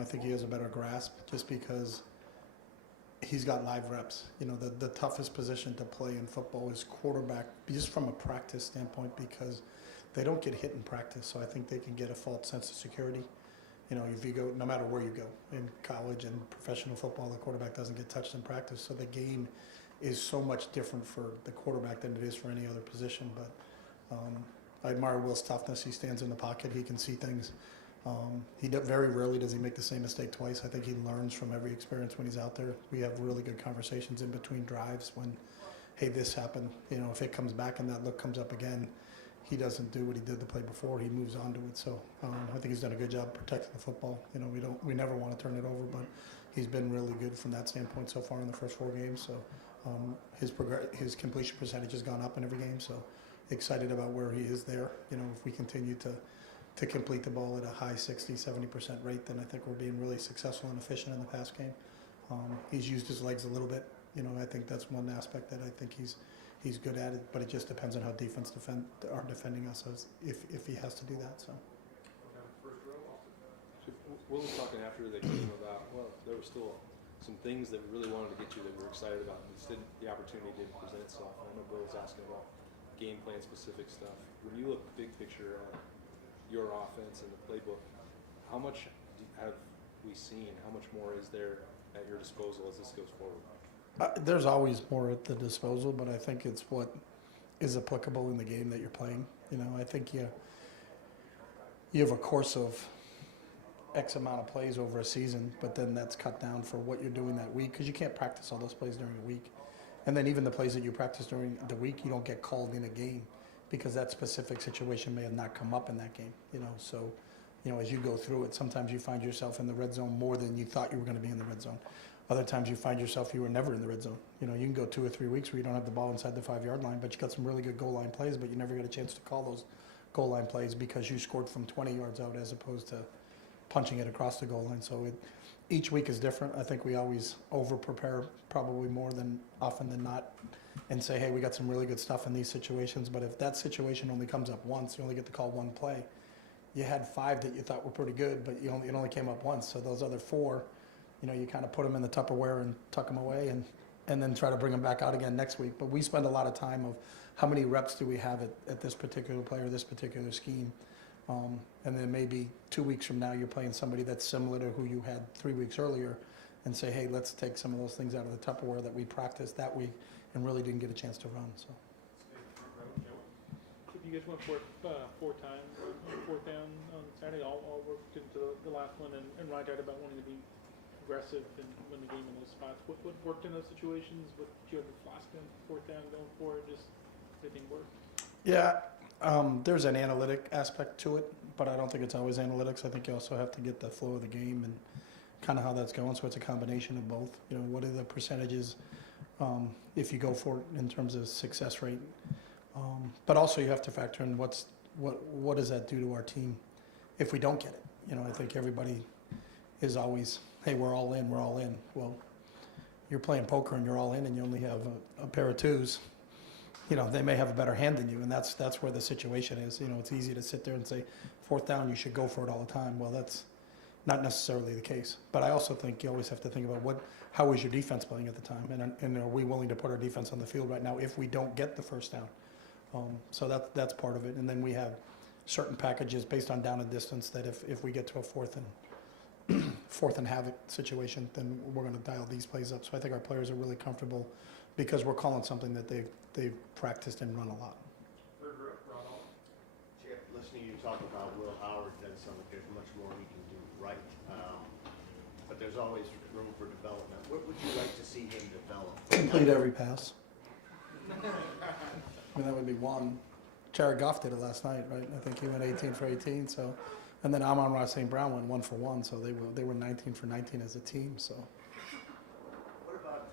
I think he has a better grasp just because he's got live reps. You know, the toughest position to play in football is quarterback, just from a practice standpoint, because they don't get hit in practice. So I think they can get a false sense of security. You know, if you go, no matter where you go, in college and professional football, the quarterback doesn't get touched in practice. So the game is so much different for the quarterback than it is for any other position. But I admire Will's toughness. He stands in the pocket. He can see things. Very rarely does he make the same mistake twice. I think he learns from every experience when he's out there. We have really good conversations in between drives when, hey, this happened. You know, if it comes back and that look comes up again, he doesn't do what he did the play before. He moves on to it. So I think he's done a good job protecting the football. You know, we never want to turn it over, but he's been really good from that standpoint so far in the first 4 games. So his completion percentage has gone up in every game. So excited about where he is there. You know, if we continue to complete the ball at a high 60-70% rate, then I think we're being really successful and efficient in the pass game. He's used his legs a little bit. You know, I think that's one aspect that I think he's good at it, but it just depends on how defense are defending us if he has to do that. So Will was talking after the game about, well, there were still some things that we really wanted to get you that we were excited about, and the opportunity didn't present itself. And I know Bill was asking about game plan specific stuff. When you look big picture at your offense and the playbook, how much have we seen? How much more is there at your disposal as this goes forward? There's always more at the disposal, but I think it's what is applicable in the game that you're playing. You know, I think you have a course of X amount of plays over a season, but then that's cut down for what you're doing that week, because you can't practice all those plays during a week. And then even the plays that you practice during the week, you don't get called in a game because that specific situation may have not come up in that game, you know. So, you know, as you go through it, sometimes you find yourself in the red zone more than you thought you were going to be in the red zone. Other times you find yourself you were never in the red zone. You know, you can go 2 or 3 weeks where you don't have the ball inside the 5-yard line, but you got some really good goal line plays, but you never get a chance to call those goal line plays because you scored from 20 yards out as opposed to punching it across the goal line. So each week is different. I think we always over-prepare probably more than often than not and say, hey, we got some really good stuff in these situations, but if that situation only comes up once, you only get to call one play. You had 5 that you thought were pretty good, but it only came up once. So those other 4, you know, you kind of put them in the Tupperware and tuck them away and then try to bring them back out again next week. But we spend a lot of time of how many reps do we have at this particular play or this particular scheme. And then maybe 2 weeks from now, you're playing somebody that's similar to who you had 3 weeks earlier and say, hey, let's take some of those things out of the Tupperware that we practiced that week and really didn't get a chance to run. So. If you guys went for it 4 times, 4th down on Saturday, all worked into the last one, and Ryan talked about wanting to be aggressive and win the game in those spots. What worked in those situations? What did you have the last down, 4th down going for it? Just everything worked? Yeah, there's an analytic aspect to it, but I don't think it's always analytics. I think you also have to get the flow of the game and kind of how that's going. So it's a combination of both. You know, what are the percentages if you go for it in terms of success rate? But also you have to factor in what does that do to our team if we don't get it? You know, I think everybody is always, hey, we're all in, we're all in. Well, you're playing poker and you're all in and you only have a pair of 2s. You know, they may have a better hand than you, and that's where the situation is. You know, it's easy to sit there and say, 4th down, you should go for it all the time. Well, that's not necessarily the case. But I also think you always have to think about how is your defense playing at the time, and are we willing to put our defense on the field right now if we don't get the 1st down? So that's part of it. And then we have certain packages based on down and distance that if we get to a 4th and havoc situation, then we're going to dial these plays up. So I think our players are really comfortable because we're calling something that they've practiced and run a lot. Chip, listening to you talk about Will Howard, then sounds like there's much more he can do right. But there's always room for development. What would you like to see him develop? Complete every pass. I mean, that would be one. Jared Goff did it last night, right? I think he went 18 for 18. So, and then Amon-Ra St. Brown went 1 for 1. So they were 19 for 19 as a team. So. What about?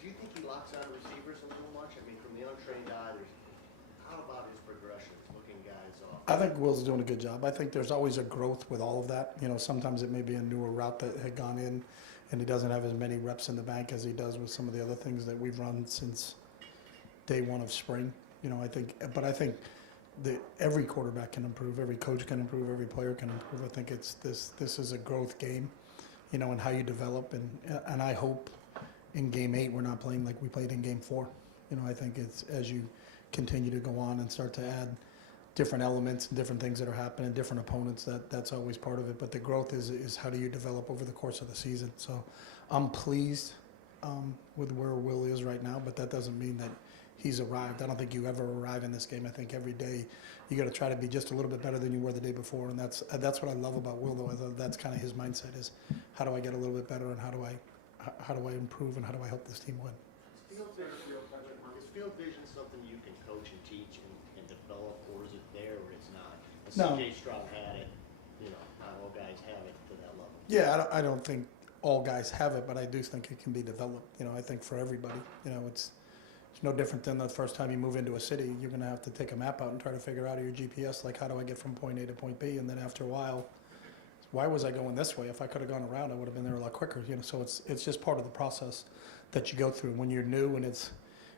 Do you think he locks out receivers a little much? I mean, from the untrained eye, how about his progressions, looking guys off? I think Will's doing a good job. I think there's always a growth with all of that. You know, sometimes it may be a newer route that had gone in, and he doesn't have as many reps in the bank as he does with some of the other things that we've run since day 1 of spring. You know, I think every quarterback can improve, every coach can improve, every player can improve. I think this is a growth game, you know, and how you develop, and I hope in game 8 we're not playing like we played in game 4. You know, I think it's as you continue to go on and start to add different elements and different things that are happening, different opponents, that's always part of it. But the growth is how do you develop over the course of the season. So I'm pleased with where Will is right now, but that doesn't mean that he's arrived. I don't think you ever arrive in this game. I think every day you got to try to be just a little bit better than you were the day before, and that's what I love about Will, though. That's kind of his mindset is how do I get a little bit better and how do I improve and how do I help this team win. Is field vision something you can coach and teach and develop, or is it there or it's not? No. C.J. Stroud had it, you know, not all guys have it to that level. Yeah, I don't think all guys have it, but I do think it can be developed. You know, I think for everybody, you know, it's no different than the first time you move into a city. You're going to have to take a map out and try to figure out your GPS, like how do I get from point A to point B, and then after a while, why was I going this way? If I could have gone around, I would have been there a lot quicker. You know, so it's just part of the process that you go through when you're new and it's,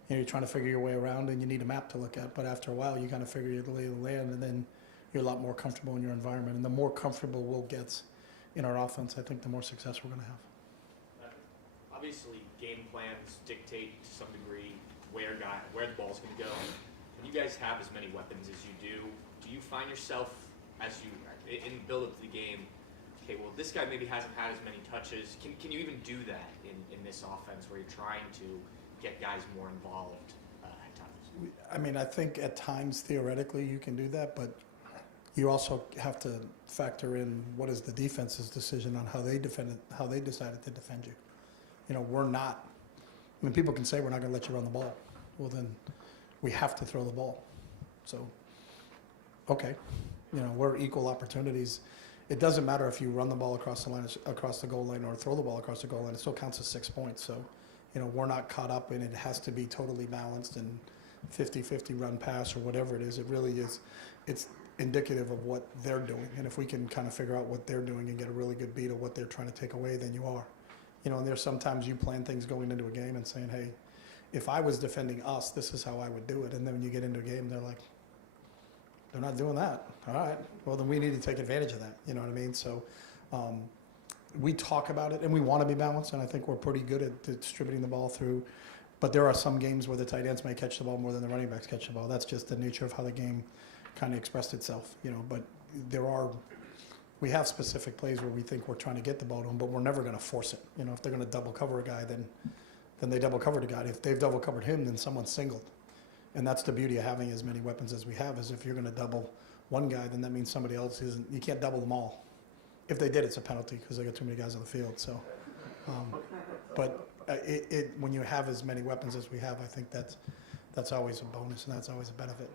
you know, you're trying to figure your way around and you need a map to look at. But after a while, you kind of figure your lay of the land, and then you're a lot more comfortable in your environment. And the more comfortable Will gets in our offense, I think the more success we're going to have. Obviously, game plans dictate to some degree where the ball's going to go. When you guys have as many weapons as you do you find yourself as you in the build up to the game? Okay, well, this guy maybe hasn't had as many touches. Can you even do that in this offense where you're trying to get guys more involved at times? I mean, I think at times theoretically you can do that, but you also have to factor in what is the defense's decision on how they decided to defend you. You know, we're not I mean, people can say we're not going to let you run the ball. Well, then we have to throw the ball. So, okay, you know, we're equal opportunities. It doesn't matter if you run the ball across the line, across the goal line, or throw the ball across the goal line. It still counts as 6 points. So, you know, we're not caught up in it. It has to be totally balanced and 50-50 run pass or whatever it is. It really is. It's indicative of what they're doing. And if we can kind of figure out what they're doing and get a really good beat of what they're trying to take away, then you are. You know, and there's sometimes you plan things going into a game and saying, hey, if I was defending us, this is how I would do it. And then when you get into a game, they're like, they're not doing that. All right. Well, then we need to take advantage of that. You know what I mean? So we talk about it, and we want to be balanced, and I think we're pretty good at distributing the ball through. But there are some games where the tight ends may catch the ball more than the running backs catch the ball. That's just the nature of how the game kind of expressed itself, you know. But we have specific plays where we think we're trying to get the ball to them, but we're never going to force it. You know, if they're going to double cover a guy, then they double covered a guy. If they've double covered him, then someone's singled. And that's the beauty of having as many weapons as we have, is if you're going to double one guy, then that means somebody else isn't. You can't double them all. If they did, it's a penalty because they got too many guys on the field. So, but when you have as many weapons as we have, I think that's always a bonus and that's always a benefit.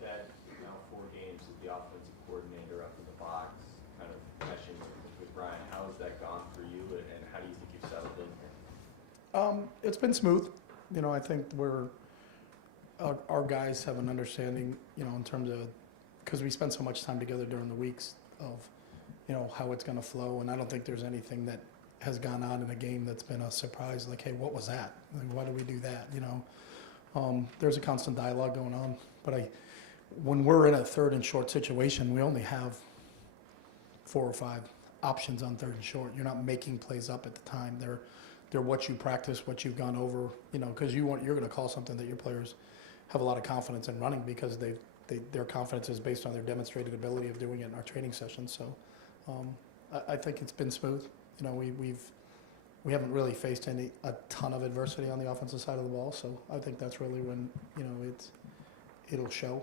Dad, now 4 games as the offensive coordinator up in the box, kind of meshing with Brian. How has that gone for you, and how do you think you've settled in here? It's been smooth. You know, I think our guys have an understanding, you know, in terms of, because we spend so much time together during the weeks of, you know, how it's going to flow. And I don't think there's anything that has gone on in a game that's been a surprise. Like, hey, what was that? Like, why did we do that? You know, there's a constant dialogue going on. But when we're in a third and short situation, we only have 4 or 5 options on third and short. You're not making plays up at the time. They're what you practice, what you've gone over, you know, because you're going to call something that your players have a lot of confidence in running, because their confidence is based on their demonstrated ability of doing it in our training sessions. So I think it's been smooth. You know, we haven't really faced a ton of adversity on the offensive side of the ball. So I think that's really when, you know, it'll show.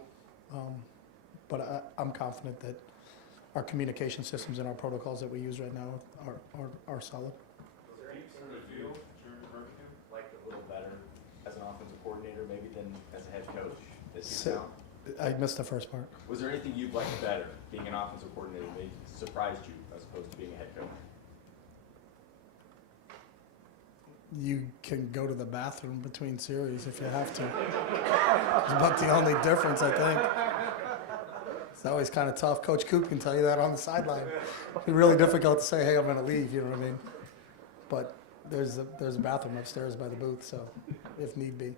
But I'm confident that our communication systems and our protocols that we use right now are solid. Was there any sort of feel like a little better as an offensive coordinator maybe than as a head coach this season? I missed the first part. Was there anything you'd like better being an offensive coordinator that surprised you as opposed to being a head coach? You can go to the bathroom between series if you have to. It's about the only difference, I think. It's always kind of tough. Coach Coop can tell you that on the sideline. It's really difficult to say, hey, I'm going to leave, you know what I mean? But there's a bathroom upstairs by the booth, so if need be.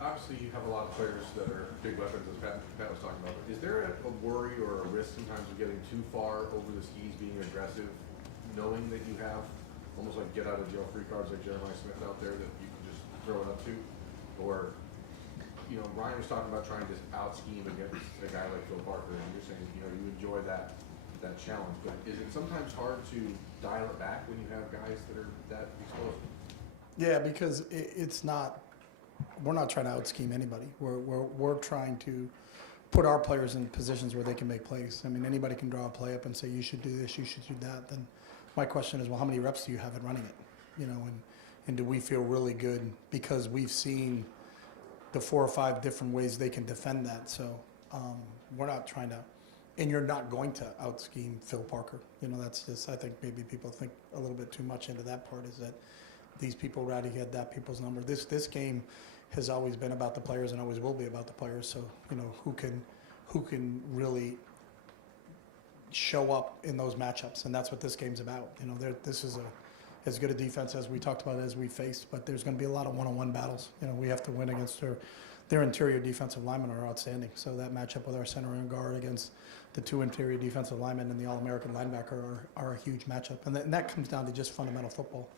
Obviously, you have a lot of players that are big weapons, as Pat was talking about. Is there a worry or a risk sometimes of getting too far over the skis, being aggressive, knowing that you have almost like get out of jail free cards like Jeremiah Smith out there that you can just throw it up to? Or, you know, Ryan was talking about trying to out scheme against a guy like Phil Parker, and you're saying, you know, you enjoy that challenge. But is it sometimes hard to dial it back when you have guys that are that explosive? Yeah, because it's not. We're not trying to out scheme anybody. We're trying to put our players in positions where they can make plays. I mean, anybody can draw a play up and say, you should do this, you should do that. Then my question is, well, how many reps do you have in running it? You know, and do we feel really good because we've seen the 4 or 5 different ways they can defend that. So we're not trying to, and you're not going to out scheme Phil Parker. You know, that's just, I think maybe people think a little bit too much into that part, is that these people rather get that people's number. This game has always been about the players and always will be about the players. So, you know, who can really show up in those matchups, and that's what this game's about. You know, this is as good a defense as we talked about as we faced, but there's going to be a lot of one-on-one battles. You know, we have to win against their interior defensive linemen are outstanding. So that matchup with our center and guard against the 2 interior defensive linemen and the All-American linebacker are a huge matchup, and that comes down to just fundamental football.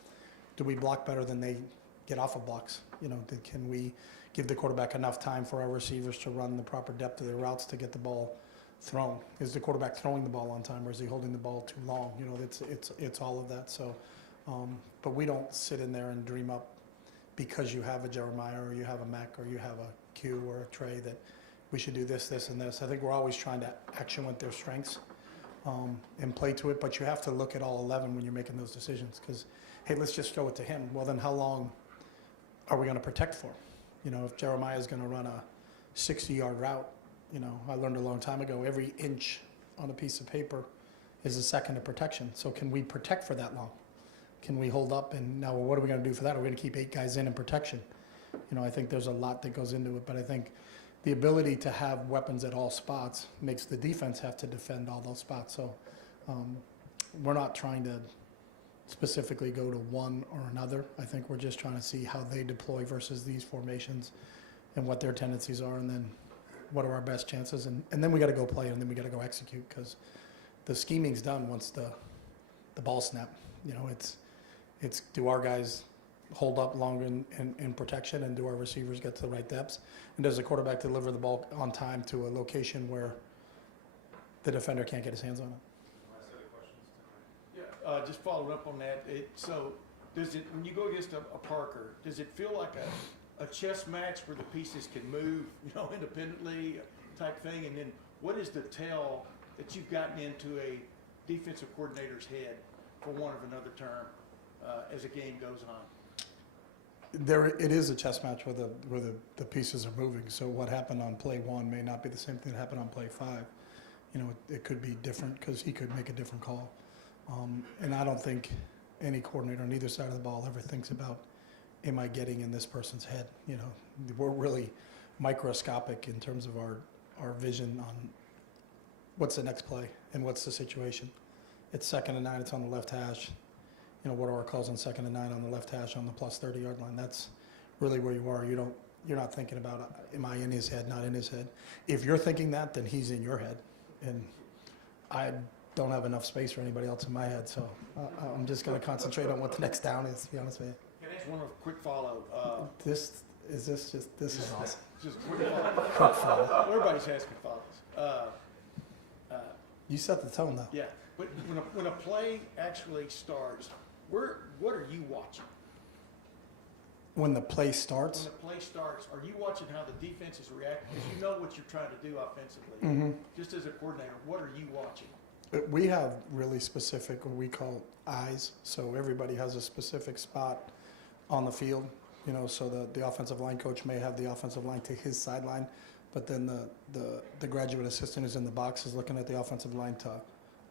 Do we block better than they get off of blocks? You know, can we give the quarterback enough time for our receivers to run the proper depth of their routes to get the ball thrown? Is the quarterback throwing the ball on time, or is he holding the ball too long? You know, it's all of that. So, but we don't sit in there and dream up because you have a Jeremiah or you have a Mac or you have a Q or a Trey that we should do this, this, and this. I think we're always trying to action with their strengths. and play to it, but you have to look at all 11 when you're making those decisions, because, hey, let's just throw it to him. Well, then how long are we going to protect for? You know, if Jeremiah's going to run a 60-yard route, you know, I learned a long time ago, every inch on a piece of paper is a second of protection. So can we protect for that long? Can we hold up? And now, what are we going to do for that? Are we going to keep 8 guys in protection? You know, I think there's a lot that goes into it, but I think the ability to have weapons at all spots makes the defense have to defend all those spots. So we're not trying to specifically go to one or another. I think we're just trying to see how they deploy versus these formations and what their tendencies are, and then what are our best chances. And then we got to go play, and then we got to go execute, because the scheming's done once the ball snap. You know, it's do our guys hold up longer in protection, and do our receivers get to the right depths, and does the quarterback deliver the ball on time to a location where the defender can't get his hands on it? Yeah, just following up on that, so does it, when you go against a Parker, does it feel like a chess match where the pieces can move, you know, independently type thing? And then what is the tell that you've gotten into a defensive coordinator's head, for want of another term, as a game goes on? It is a chess match where the pieces are moving. So what happened on play 1 may not be the same thing that happened on play 5. You know, it could be different, because he could make a different call. And I don't think any coordinator on either side of the ball ever thinks about, am I getting in this person's head? You know, we're really microscopic in terms of our vision on what's the next play and what's the situation. It's 2nd and 9, it's on the left hash. You know, what are our calls on 2nd and 9 on the left hash on the plus 30-yard line? That's really where you are. You're not thinking about, am I in his head, not in his head? If you're thinking that, then he's in your head. And I don't have enough space for anybody else in my head, so I'm just going to concentrate on what the next down is, to be honest with you. Can I ask one quick follow? This is awesome. Just quick follow. Quick follow. Everybody's asking follows. You set the tone, though. Yeah, but when a play actually starts, what are you watching? When the play starts? When the play starts, are you watching how the defense is reacting? Because you know what you're trying to do offensively. Mm-hmm. Just as a coordinator, what are you watching? We have really specific, what we call eyes. So everybody has a specific spot on the field. You know, so the offensive line coach may have the offensive line to his sideline, but then the graduate assistant who's in the box is looking at the offensive line to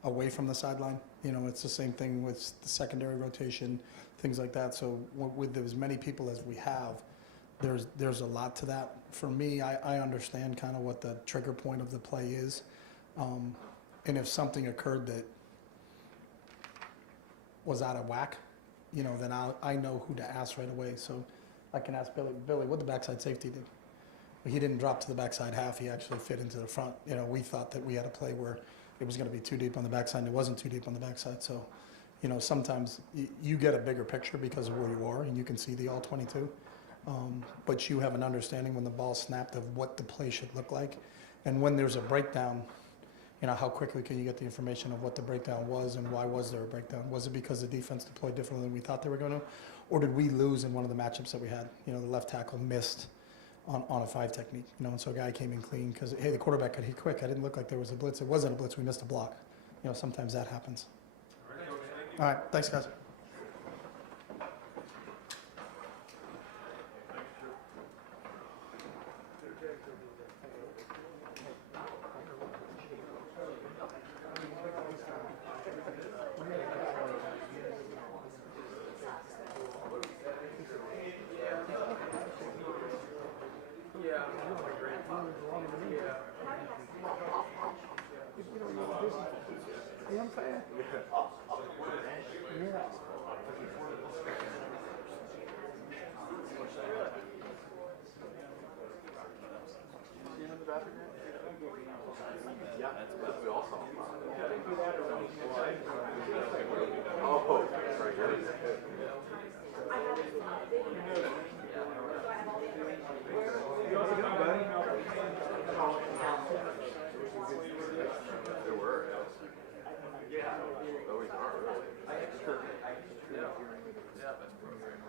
away from the sideline. You know, it's the same thing with the secondary rotation, things like that. So with as many people as we have, there's a lot to that. For me, I understand kind of what the trigger point of the play is. And if something occurred that was out of whack, you know, then I know who to ask right away. So I can ask Billy, what the backside safety did. He didn't drop to the backside half. He actually fit into the front. You know, we thought that we had a play where it was going to be too deep on the backside, and it wasn't too deep on the backside. So, you know, sometimes you get a bigger picture because of where you are, and you can see the all 22. But you have an understanding when the ball snapped of what the play should look like. And when there's a breakdown, you know, how quickly can you get the information of what the breakdown was and why was there a breakdown? Was it because the defense deployed differently than we thought they were going to? Or did we lose in one of the matchups that we had? You know, the left tackle missed on a 5 technique, you know, and so a guy came in clean because, hey, the quarterback got hit quick. I didn't look like there was a blitz. It wasn't a blitz. We missed a block. You know, sometimes that happens. All right, thanks, guys.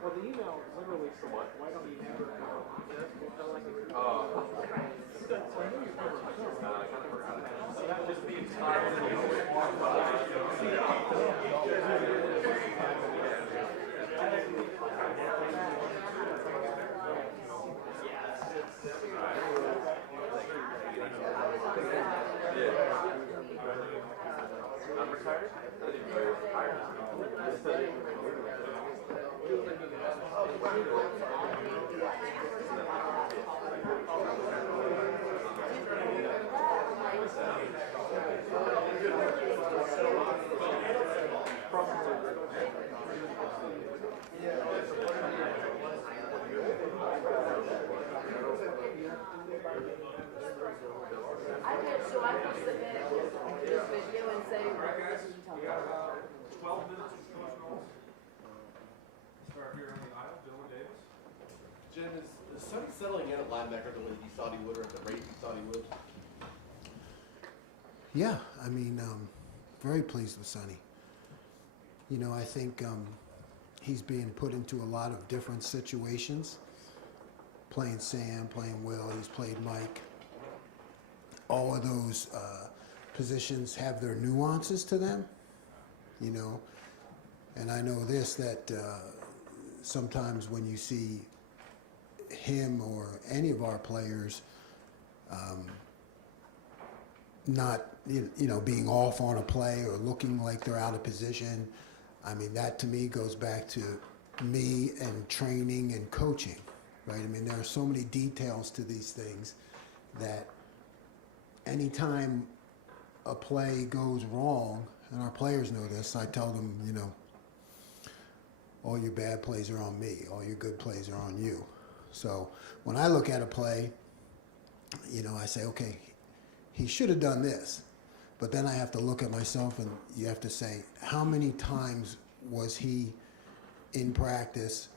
Well, the email literally said, why don't you never just being So I can submit this video and say, this is 12 minutes of coach calls. Start here on the aisle, Dylan Davis. Jim, is Sonny settling in at linebacker the way you thought he would, or at the rate you thought he would? Yeah, I mean, very pleased with Sonny. You know, I think he's being put into a lot of different situations. Playing Sam, playing Will, he's played Mike. All of those positions have their nuances to them, you know. And I know this, that sometimes when you see him or any of our players not, you know, being off on a play or looking like they're out of position, I mean, that to me goes back to me and training and coaching, right? I mean, there are so many details to these things that anytime a play goes wrong, and our players know this, I tell them, you know, all your bad plays are on me, all your good plays are on you. So when I look at a play, you know, I say, okay, he should have done this. But then I have to look at myself, and you have to say, how many times was he in practice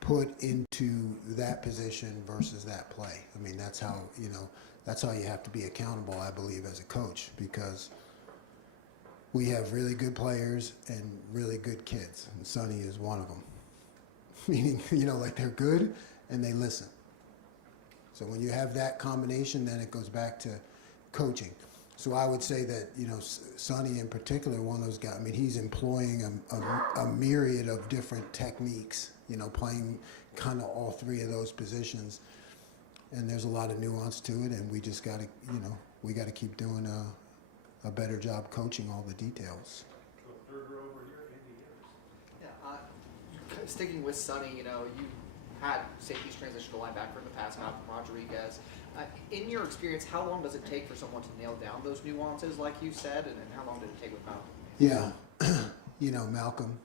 put into that position versus that play? I mean, that's how, you know, that's how you have to be accountable, I believe, as a coach, because we have really good players and really good kids, and Sonny is one of them. Meaning, you know, like they're good and they listen. So when you have that combination, then it goes back to coaching. So I would say that, you know, Sonny in particular, one of those guys, I mean, he's employing a myriad of different techniques, you know, playing kind of all three of those positions. And there's a lot of nuance to it, and we just got to, you know, we got to keep doing a better job coaching all the details. Third row over here, Andy Harris. Yeah, sticking with Sonny, you know, you had safeties transition to linebacker in the past, Malcolm Rodriguez. In your experience, how long does it take for someone to nail down those nuances, like you said, and how long did it take with Malcolm? Yeah, you know, Malcolm,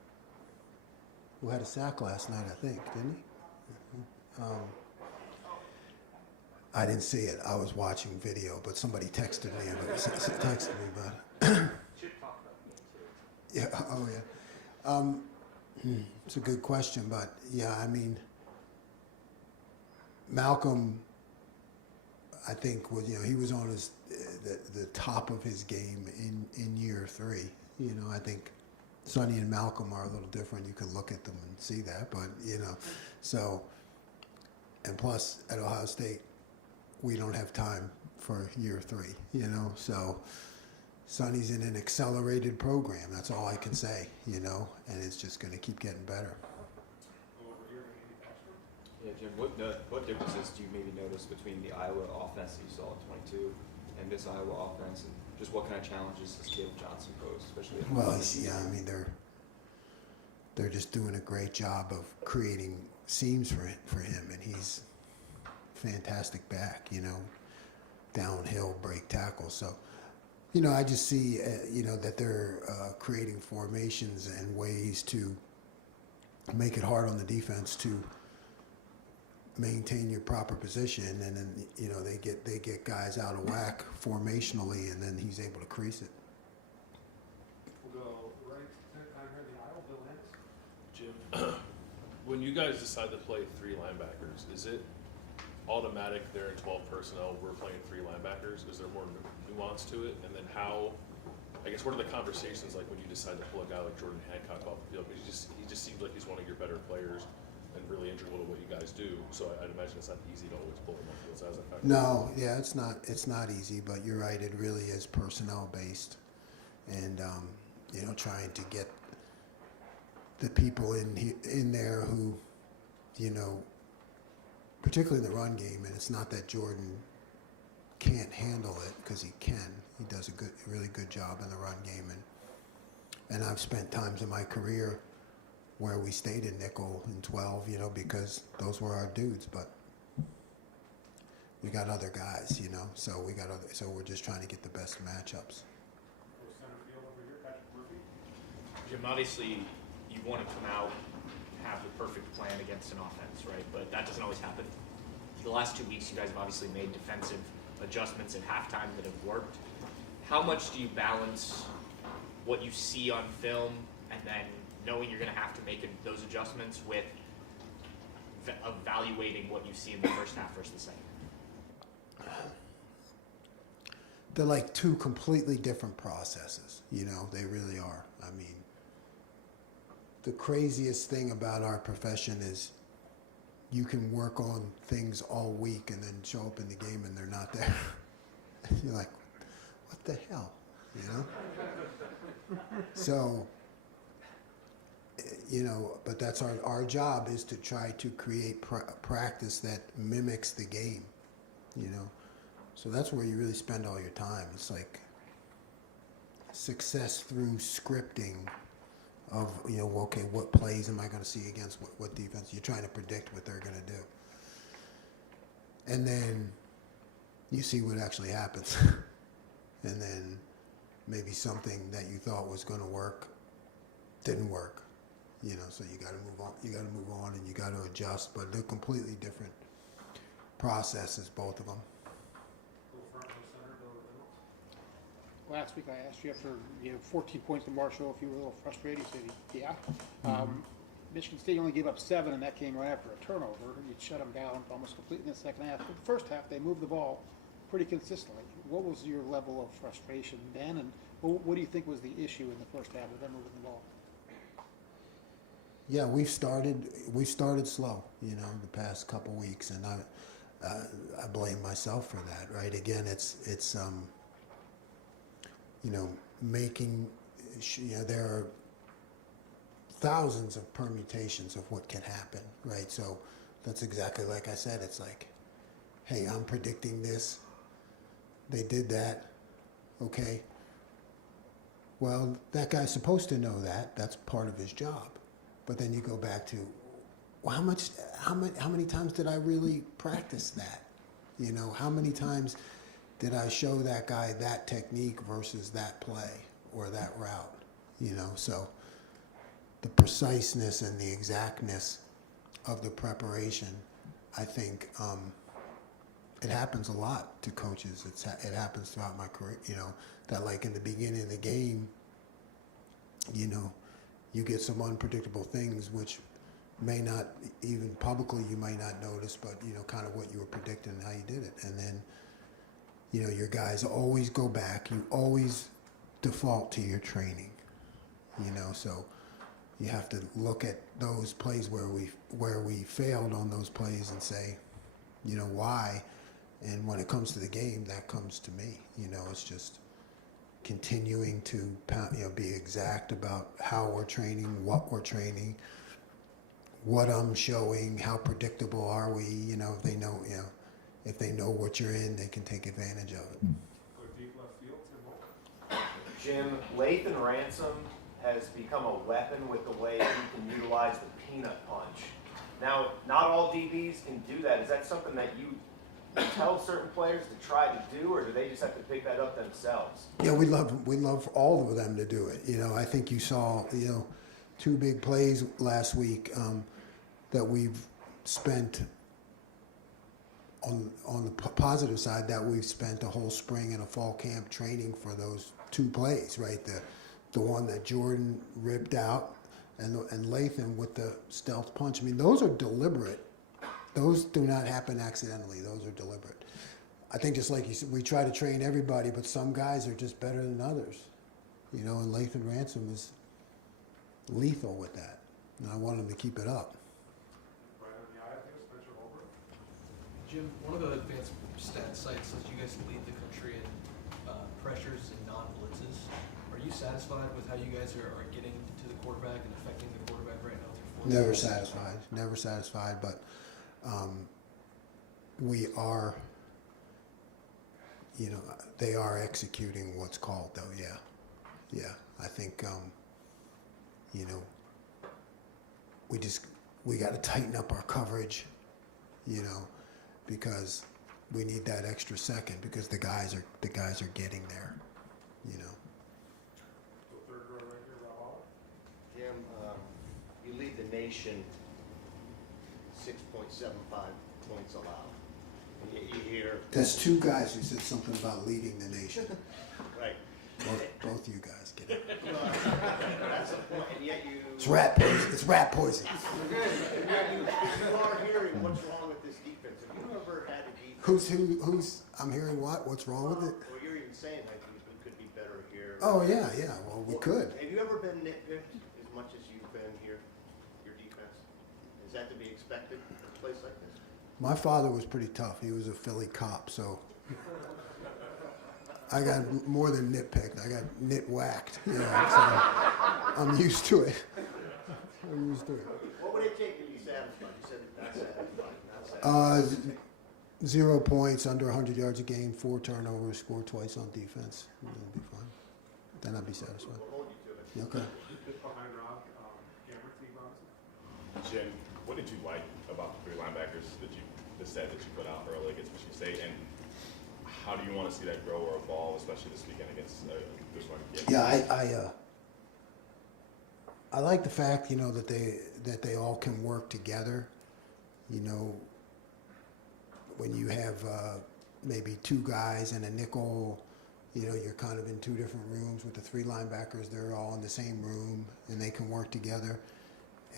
who had a sack last night, I think, didn't he? I didn't see it. I was watching video, but somebody texted me about it. Yeah. Oh yeah. It's a good question, but yeah, I mean, Malcolm, I think was, you know, he was on his the top of his game in year 3. You know, I think Sonny and Malcolm are a little different. You can look at them and see that, but you know, so, and plus at Ohio State, we don't have time for year 3, you know, so Sonny's in an accelerated program. That's all I can say, you know, and it's just going to keep getting better. Yeah, Jim, what differences do you maybe notice between the Iowa offense that you saw in 22 and this Iowa offense, and just what kind of challenges does Caleb Johnson pose, especially? Well, yeah, I mean, they're just doing a great job of creating seams for him, and he's fantastic back, you know, downhill break tackle. So, you know, I just see, you know, that they're creating formations and ways to make it hard on the defense to maintain your proper position, and then, you know, they get guys out of whack formationally, and then he's able to crease it. We'll go right here in the aisle, Bill Hicks. Jim, when you guys decide to play 3 linebackers, is it automatic they're in 12 personnel, we're playing 3 linebackers? Is there more nuance to it? And then how, I guess, what are the conversations like when you decide to pull a guy like Jordan Hancock off the field? Because he just seems like he's one of your better players. And really integral to what you guys do. So I'd imagine it's not easy to always pull them off field. So how's that factor? No, yeah, it's not easy, but you're right. It really is personnel based, and you know, trying to get the people in there who, you know, particularly in the run game. And it's not that Jordan can't handle it, because he can. He does a really good job in the run game, and I've spent times in my career where we stayed in nickel in 12, you know, because those were our dudes. But we got other guys, you know, so we're just trying to get the best matchups. Jim, obviously, you want to come out and have the perfect plan against an offense, right? But that doesn't always happen. The last 2 weeks, you guys have obviously made defensive adjustments at halftime that have worked. How much do you balance what you see on film and then knowing you're going to have to make those adjustments with evaluating what you see in the first half versus the second? They're like two completely different processes, you know, they really are. I mean, the craziest thing about our profession is you can work on things all week and then show up in the game and they're not there. You're like, what the hell, you know? So, you know, but that's our job, is to try to create practice that mimics the game, you know? So that's where you really spend all your time. It's like success through scripting of, you know, okay, what plays am I going to see against what defense? You're trying to predict what they're going to do. And then you see what actually happens. And then maybe something that you thought was going to work didn't work. You know, so you got to move on. You got to move on and you got to adjust. But they're completely different processes, both of them. Last week I asked you after 14 points to Marshall if you were a little frustrated. You said, yeah. Michigan State only gave up 7, and that came right after a turnover. You shut them down almost completely in the second half. But the first half, they moved the ball pretty consistently. What was your level of frustration then, and what do you think was the issue in the first half with them moving the ball? Yeah, we've started slow, you know, the past couple weeks, and I blame myself for that. Right? Again, it's you know, making, you know, there are thousands of permutations of what can happen, right? So that's exactly like I said. It's like, hey, I'm predicting this. They did that. Okay. Well, that guy's supposed to know that. That's part of his job. But then you go back to, well, how many times did I really practice that? You know, how many times did I show that guy that technique versus that play or that route? You know, so the preciseness and the exactness of the preparation, I think it happens a lot to coaches. It happens throughout my career, you know, that like in the beginning of the game, you know, you get some unpredictable things which may not, even publicly you might not notice, but, you know, kind of what you were predicting and how you did it. And then, you know, your guys always go back. You always default to your training, you know, so you have to look at those plays where we failed on those plays and say, you know, why? And when it comes to the game, that comes to me. You know, it's just continuing to, you know, be exact about how we're training, what we're training, what I'm showing, how predictable are we, you know, if they know, you know, if they know what you're in, they can take advantage of it. Jim, Lathan Ransom has become a weapon with the way he can utilize the peanut punch. Now, not all DBs can do that. Is that something that you tell certain players to try to do, or do they just have to pick that up themselves? Yeah, we love all of them to do it. You know, I think you saw, you know, 2 big plays last week that we've spent on the positive side, that we've spent a whole spring and a fall camp training for those 2 plays, right? The one that Jordan ripped out and Lathan with the stealth punch. I mean, those are deliberate. Those do not happen accidentally. Those are deliberate. I think just like you said, we try to train everybody, but some guys are just better than others. You know, and Lathan Ransom is lethal with that. And I want him to keep it up. Jim, one of the advanced stat sites says you guys lead the country in pressures and non-blitzes. Are you satisfied with how you guys are getting to the quarterback and affecting the quarterback right now through 4 Never satisfied, never satisfied, but we are, you know, they are executing what's called though, yeah. I think, you know, we got to tighten up our coverage, you know, because we need that extra second because the guys are getting there, you know. Jim, you lead the nation 6.75 points allowed. And yet you hear. There's 2 guys who said something about leading the nation. Right. Both you guys get it. That's the point, and yet you. It's rat poison. It's rat poison. And yet you are hearing what's wrong with this defense. Have you ever had a defense? Who's I'm hearing what? What's wrong with it? Well, you're even saying like we could be better here. Oh yeah. Well, we could. Have you ever been nitpicked as much as you've been here, your defense? Is that to be expected in a place like this? My father was pretty tough. He was a Philly cop, so I got more than nitpicked. I got nit-whacked. You know, so I'm used to it. I'm used to it. What would it take to be satisfied? You said not satisfied, not satisfied. 0 points, under 100 yards a game, 4 turnovers, score twice on defense. That'll be fine. Then I'd be satisfied. We'll hold you to it. Okay. Jim, what did you like about the 3 linebackers the set that you put out early against Michigan State, and how do you want to see that grow or evolve, especially this weekend against this one? Yeah, I like the fact, you know, that they all can work together. You know, when you have maybe 2 guys and a nickel, you know, you're kind of in 2 different rooms. With the 3 linebackers, they're all in the same room and they can work together.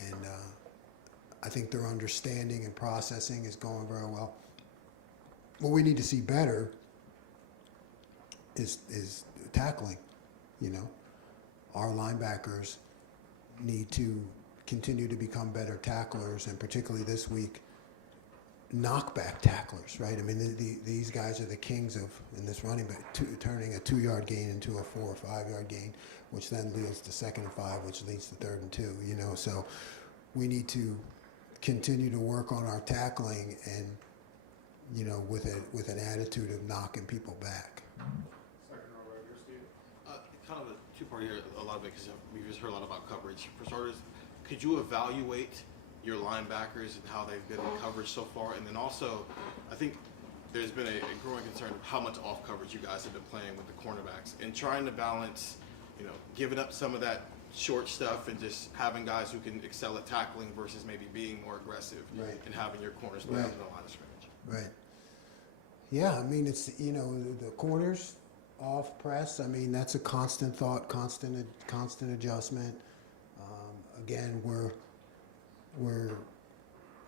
And I think their understanding and processing is going very well. What we need to see better is tackling. You know, our linebackers need to continue to become better tacklers, and particularly this week, knockback tacklers, right? I mean, these guys are the kings of, in this running back, turning a 2-yard gain into a 4 or 5-yard gain, which then leads to 2nd and 5, which leads to 3rd and 2, you know? So we need to continue to work on our tackling and, you know, with an attitude of knocking people back. Kind of a 2-part here, a lot of it, because we've just heard a lot about coverage. For starters, could you evaluate your linebackers and how they've been in coverage so far? And then also, I think there's been a growing concern of how much off coverage you guys have been playing with the cornerbacks and trying to balance, you know, giving up some of that short stuff and just having guys who can excel at tackling versus maybe being more aggressive, right, and having your corners play right, in the line of scrimmage. Right. Yeah, I mean, it's, you know, the corners off press. I mean, that's a constant thought, constant adjustment. Again,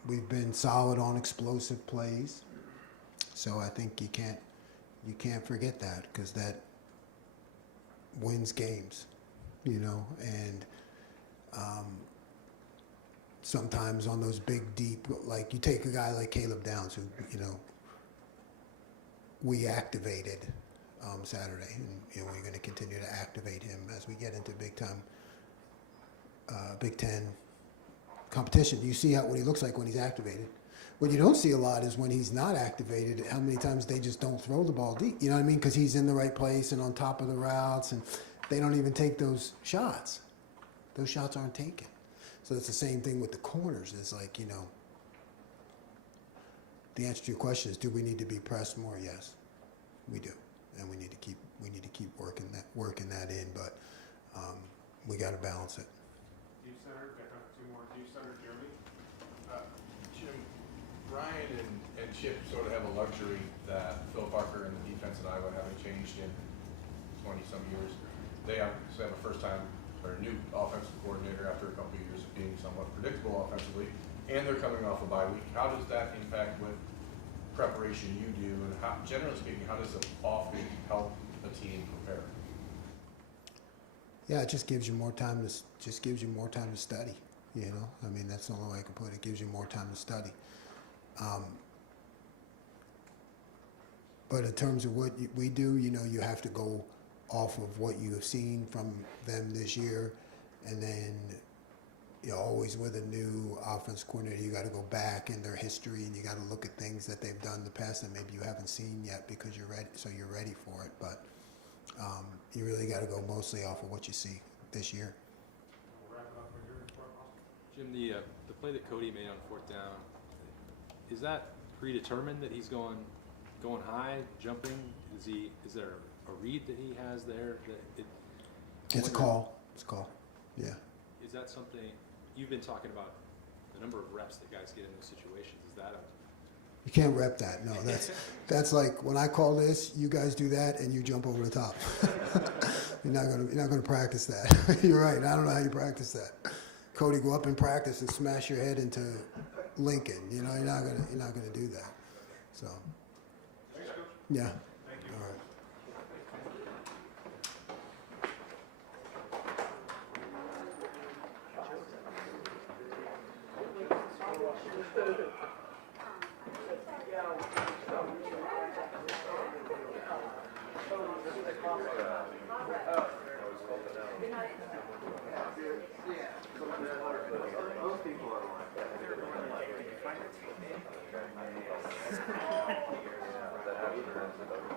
we've been solid on explosive plays, so I think you can't forget that, because that wins games, you know. And sometimes on those big deep, like you take a guy like Caleb Downs, who, you know, we activated Saturday, and you know, we're going to continue to activate him as we get into Big Ten competition. You see what he looks like when he's activated. What you don't see a lot is when he's not activated, how many times they just don't throw the ball deep. You know what I mean? Because he's in the right place and on top of the routes, and they don't even take those shots. Those shots aren't taken. So it's the same thing with the corners. It's like, you know, the answer to your question is, do we need to be pressed more? Yes, we do, and we need to keep working that in. But we got to balance it. Deep center, back up 2 more. Deep center, Jeremy. Jim, Ryan and Chip sort of have a luxury that Phil Parker and the defense at Iowa haven't changed in 20-some years. They obviously have a first-time or new offensive coordinator after a couple of years of being somewhat predictable offensively, and they're coming off a bye week. How does that impact with preparation you do, and how, generally speaking, how does the off week help a team prepare? Yeah, it just gives you more time to study. You know, I mean, that's the only way I can put it. It gives you more time to study. But in terms of what we do, you know, you have to go off of what you have seen from them this year, and then, you know, always with a new offense coordinator, you got to go back in their history and you got to look at things that they've done in the past that maybe you haven't seen yet because you're ready, so you're ready for it. But you really got to go mostly off of what you see this year. Jim, the play that Cody made on fourth down, is that predetermined that he's going high, jumping? Is there a read that he has there that It's a call. It's a call. Yeah. Is that something you've been talking about, the number of reps that guys get in those situations? Is that You can't rep that. No, that's like when I call this, you guys do that and you jump over the top. you're not gonna practice that. You're right. I don't know how you practice that. Cody, go up and practice and smash your head into Lincoln. You know, you're not gonna do that. So, yeah. All right. That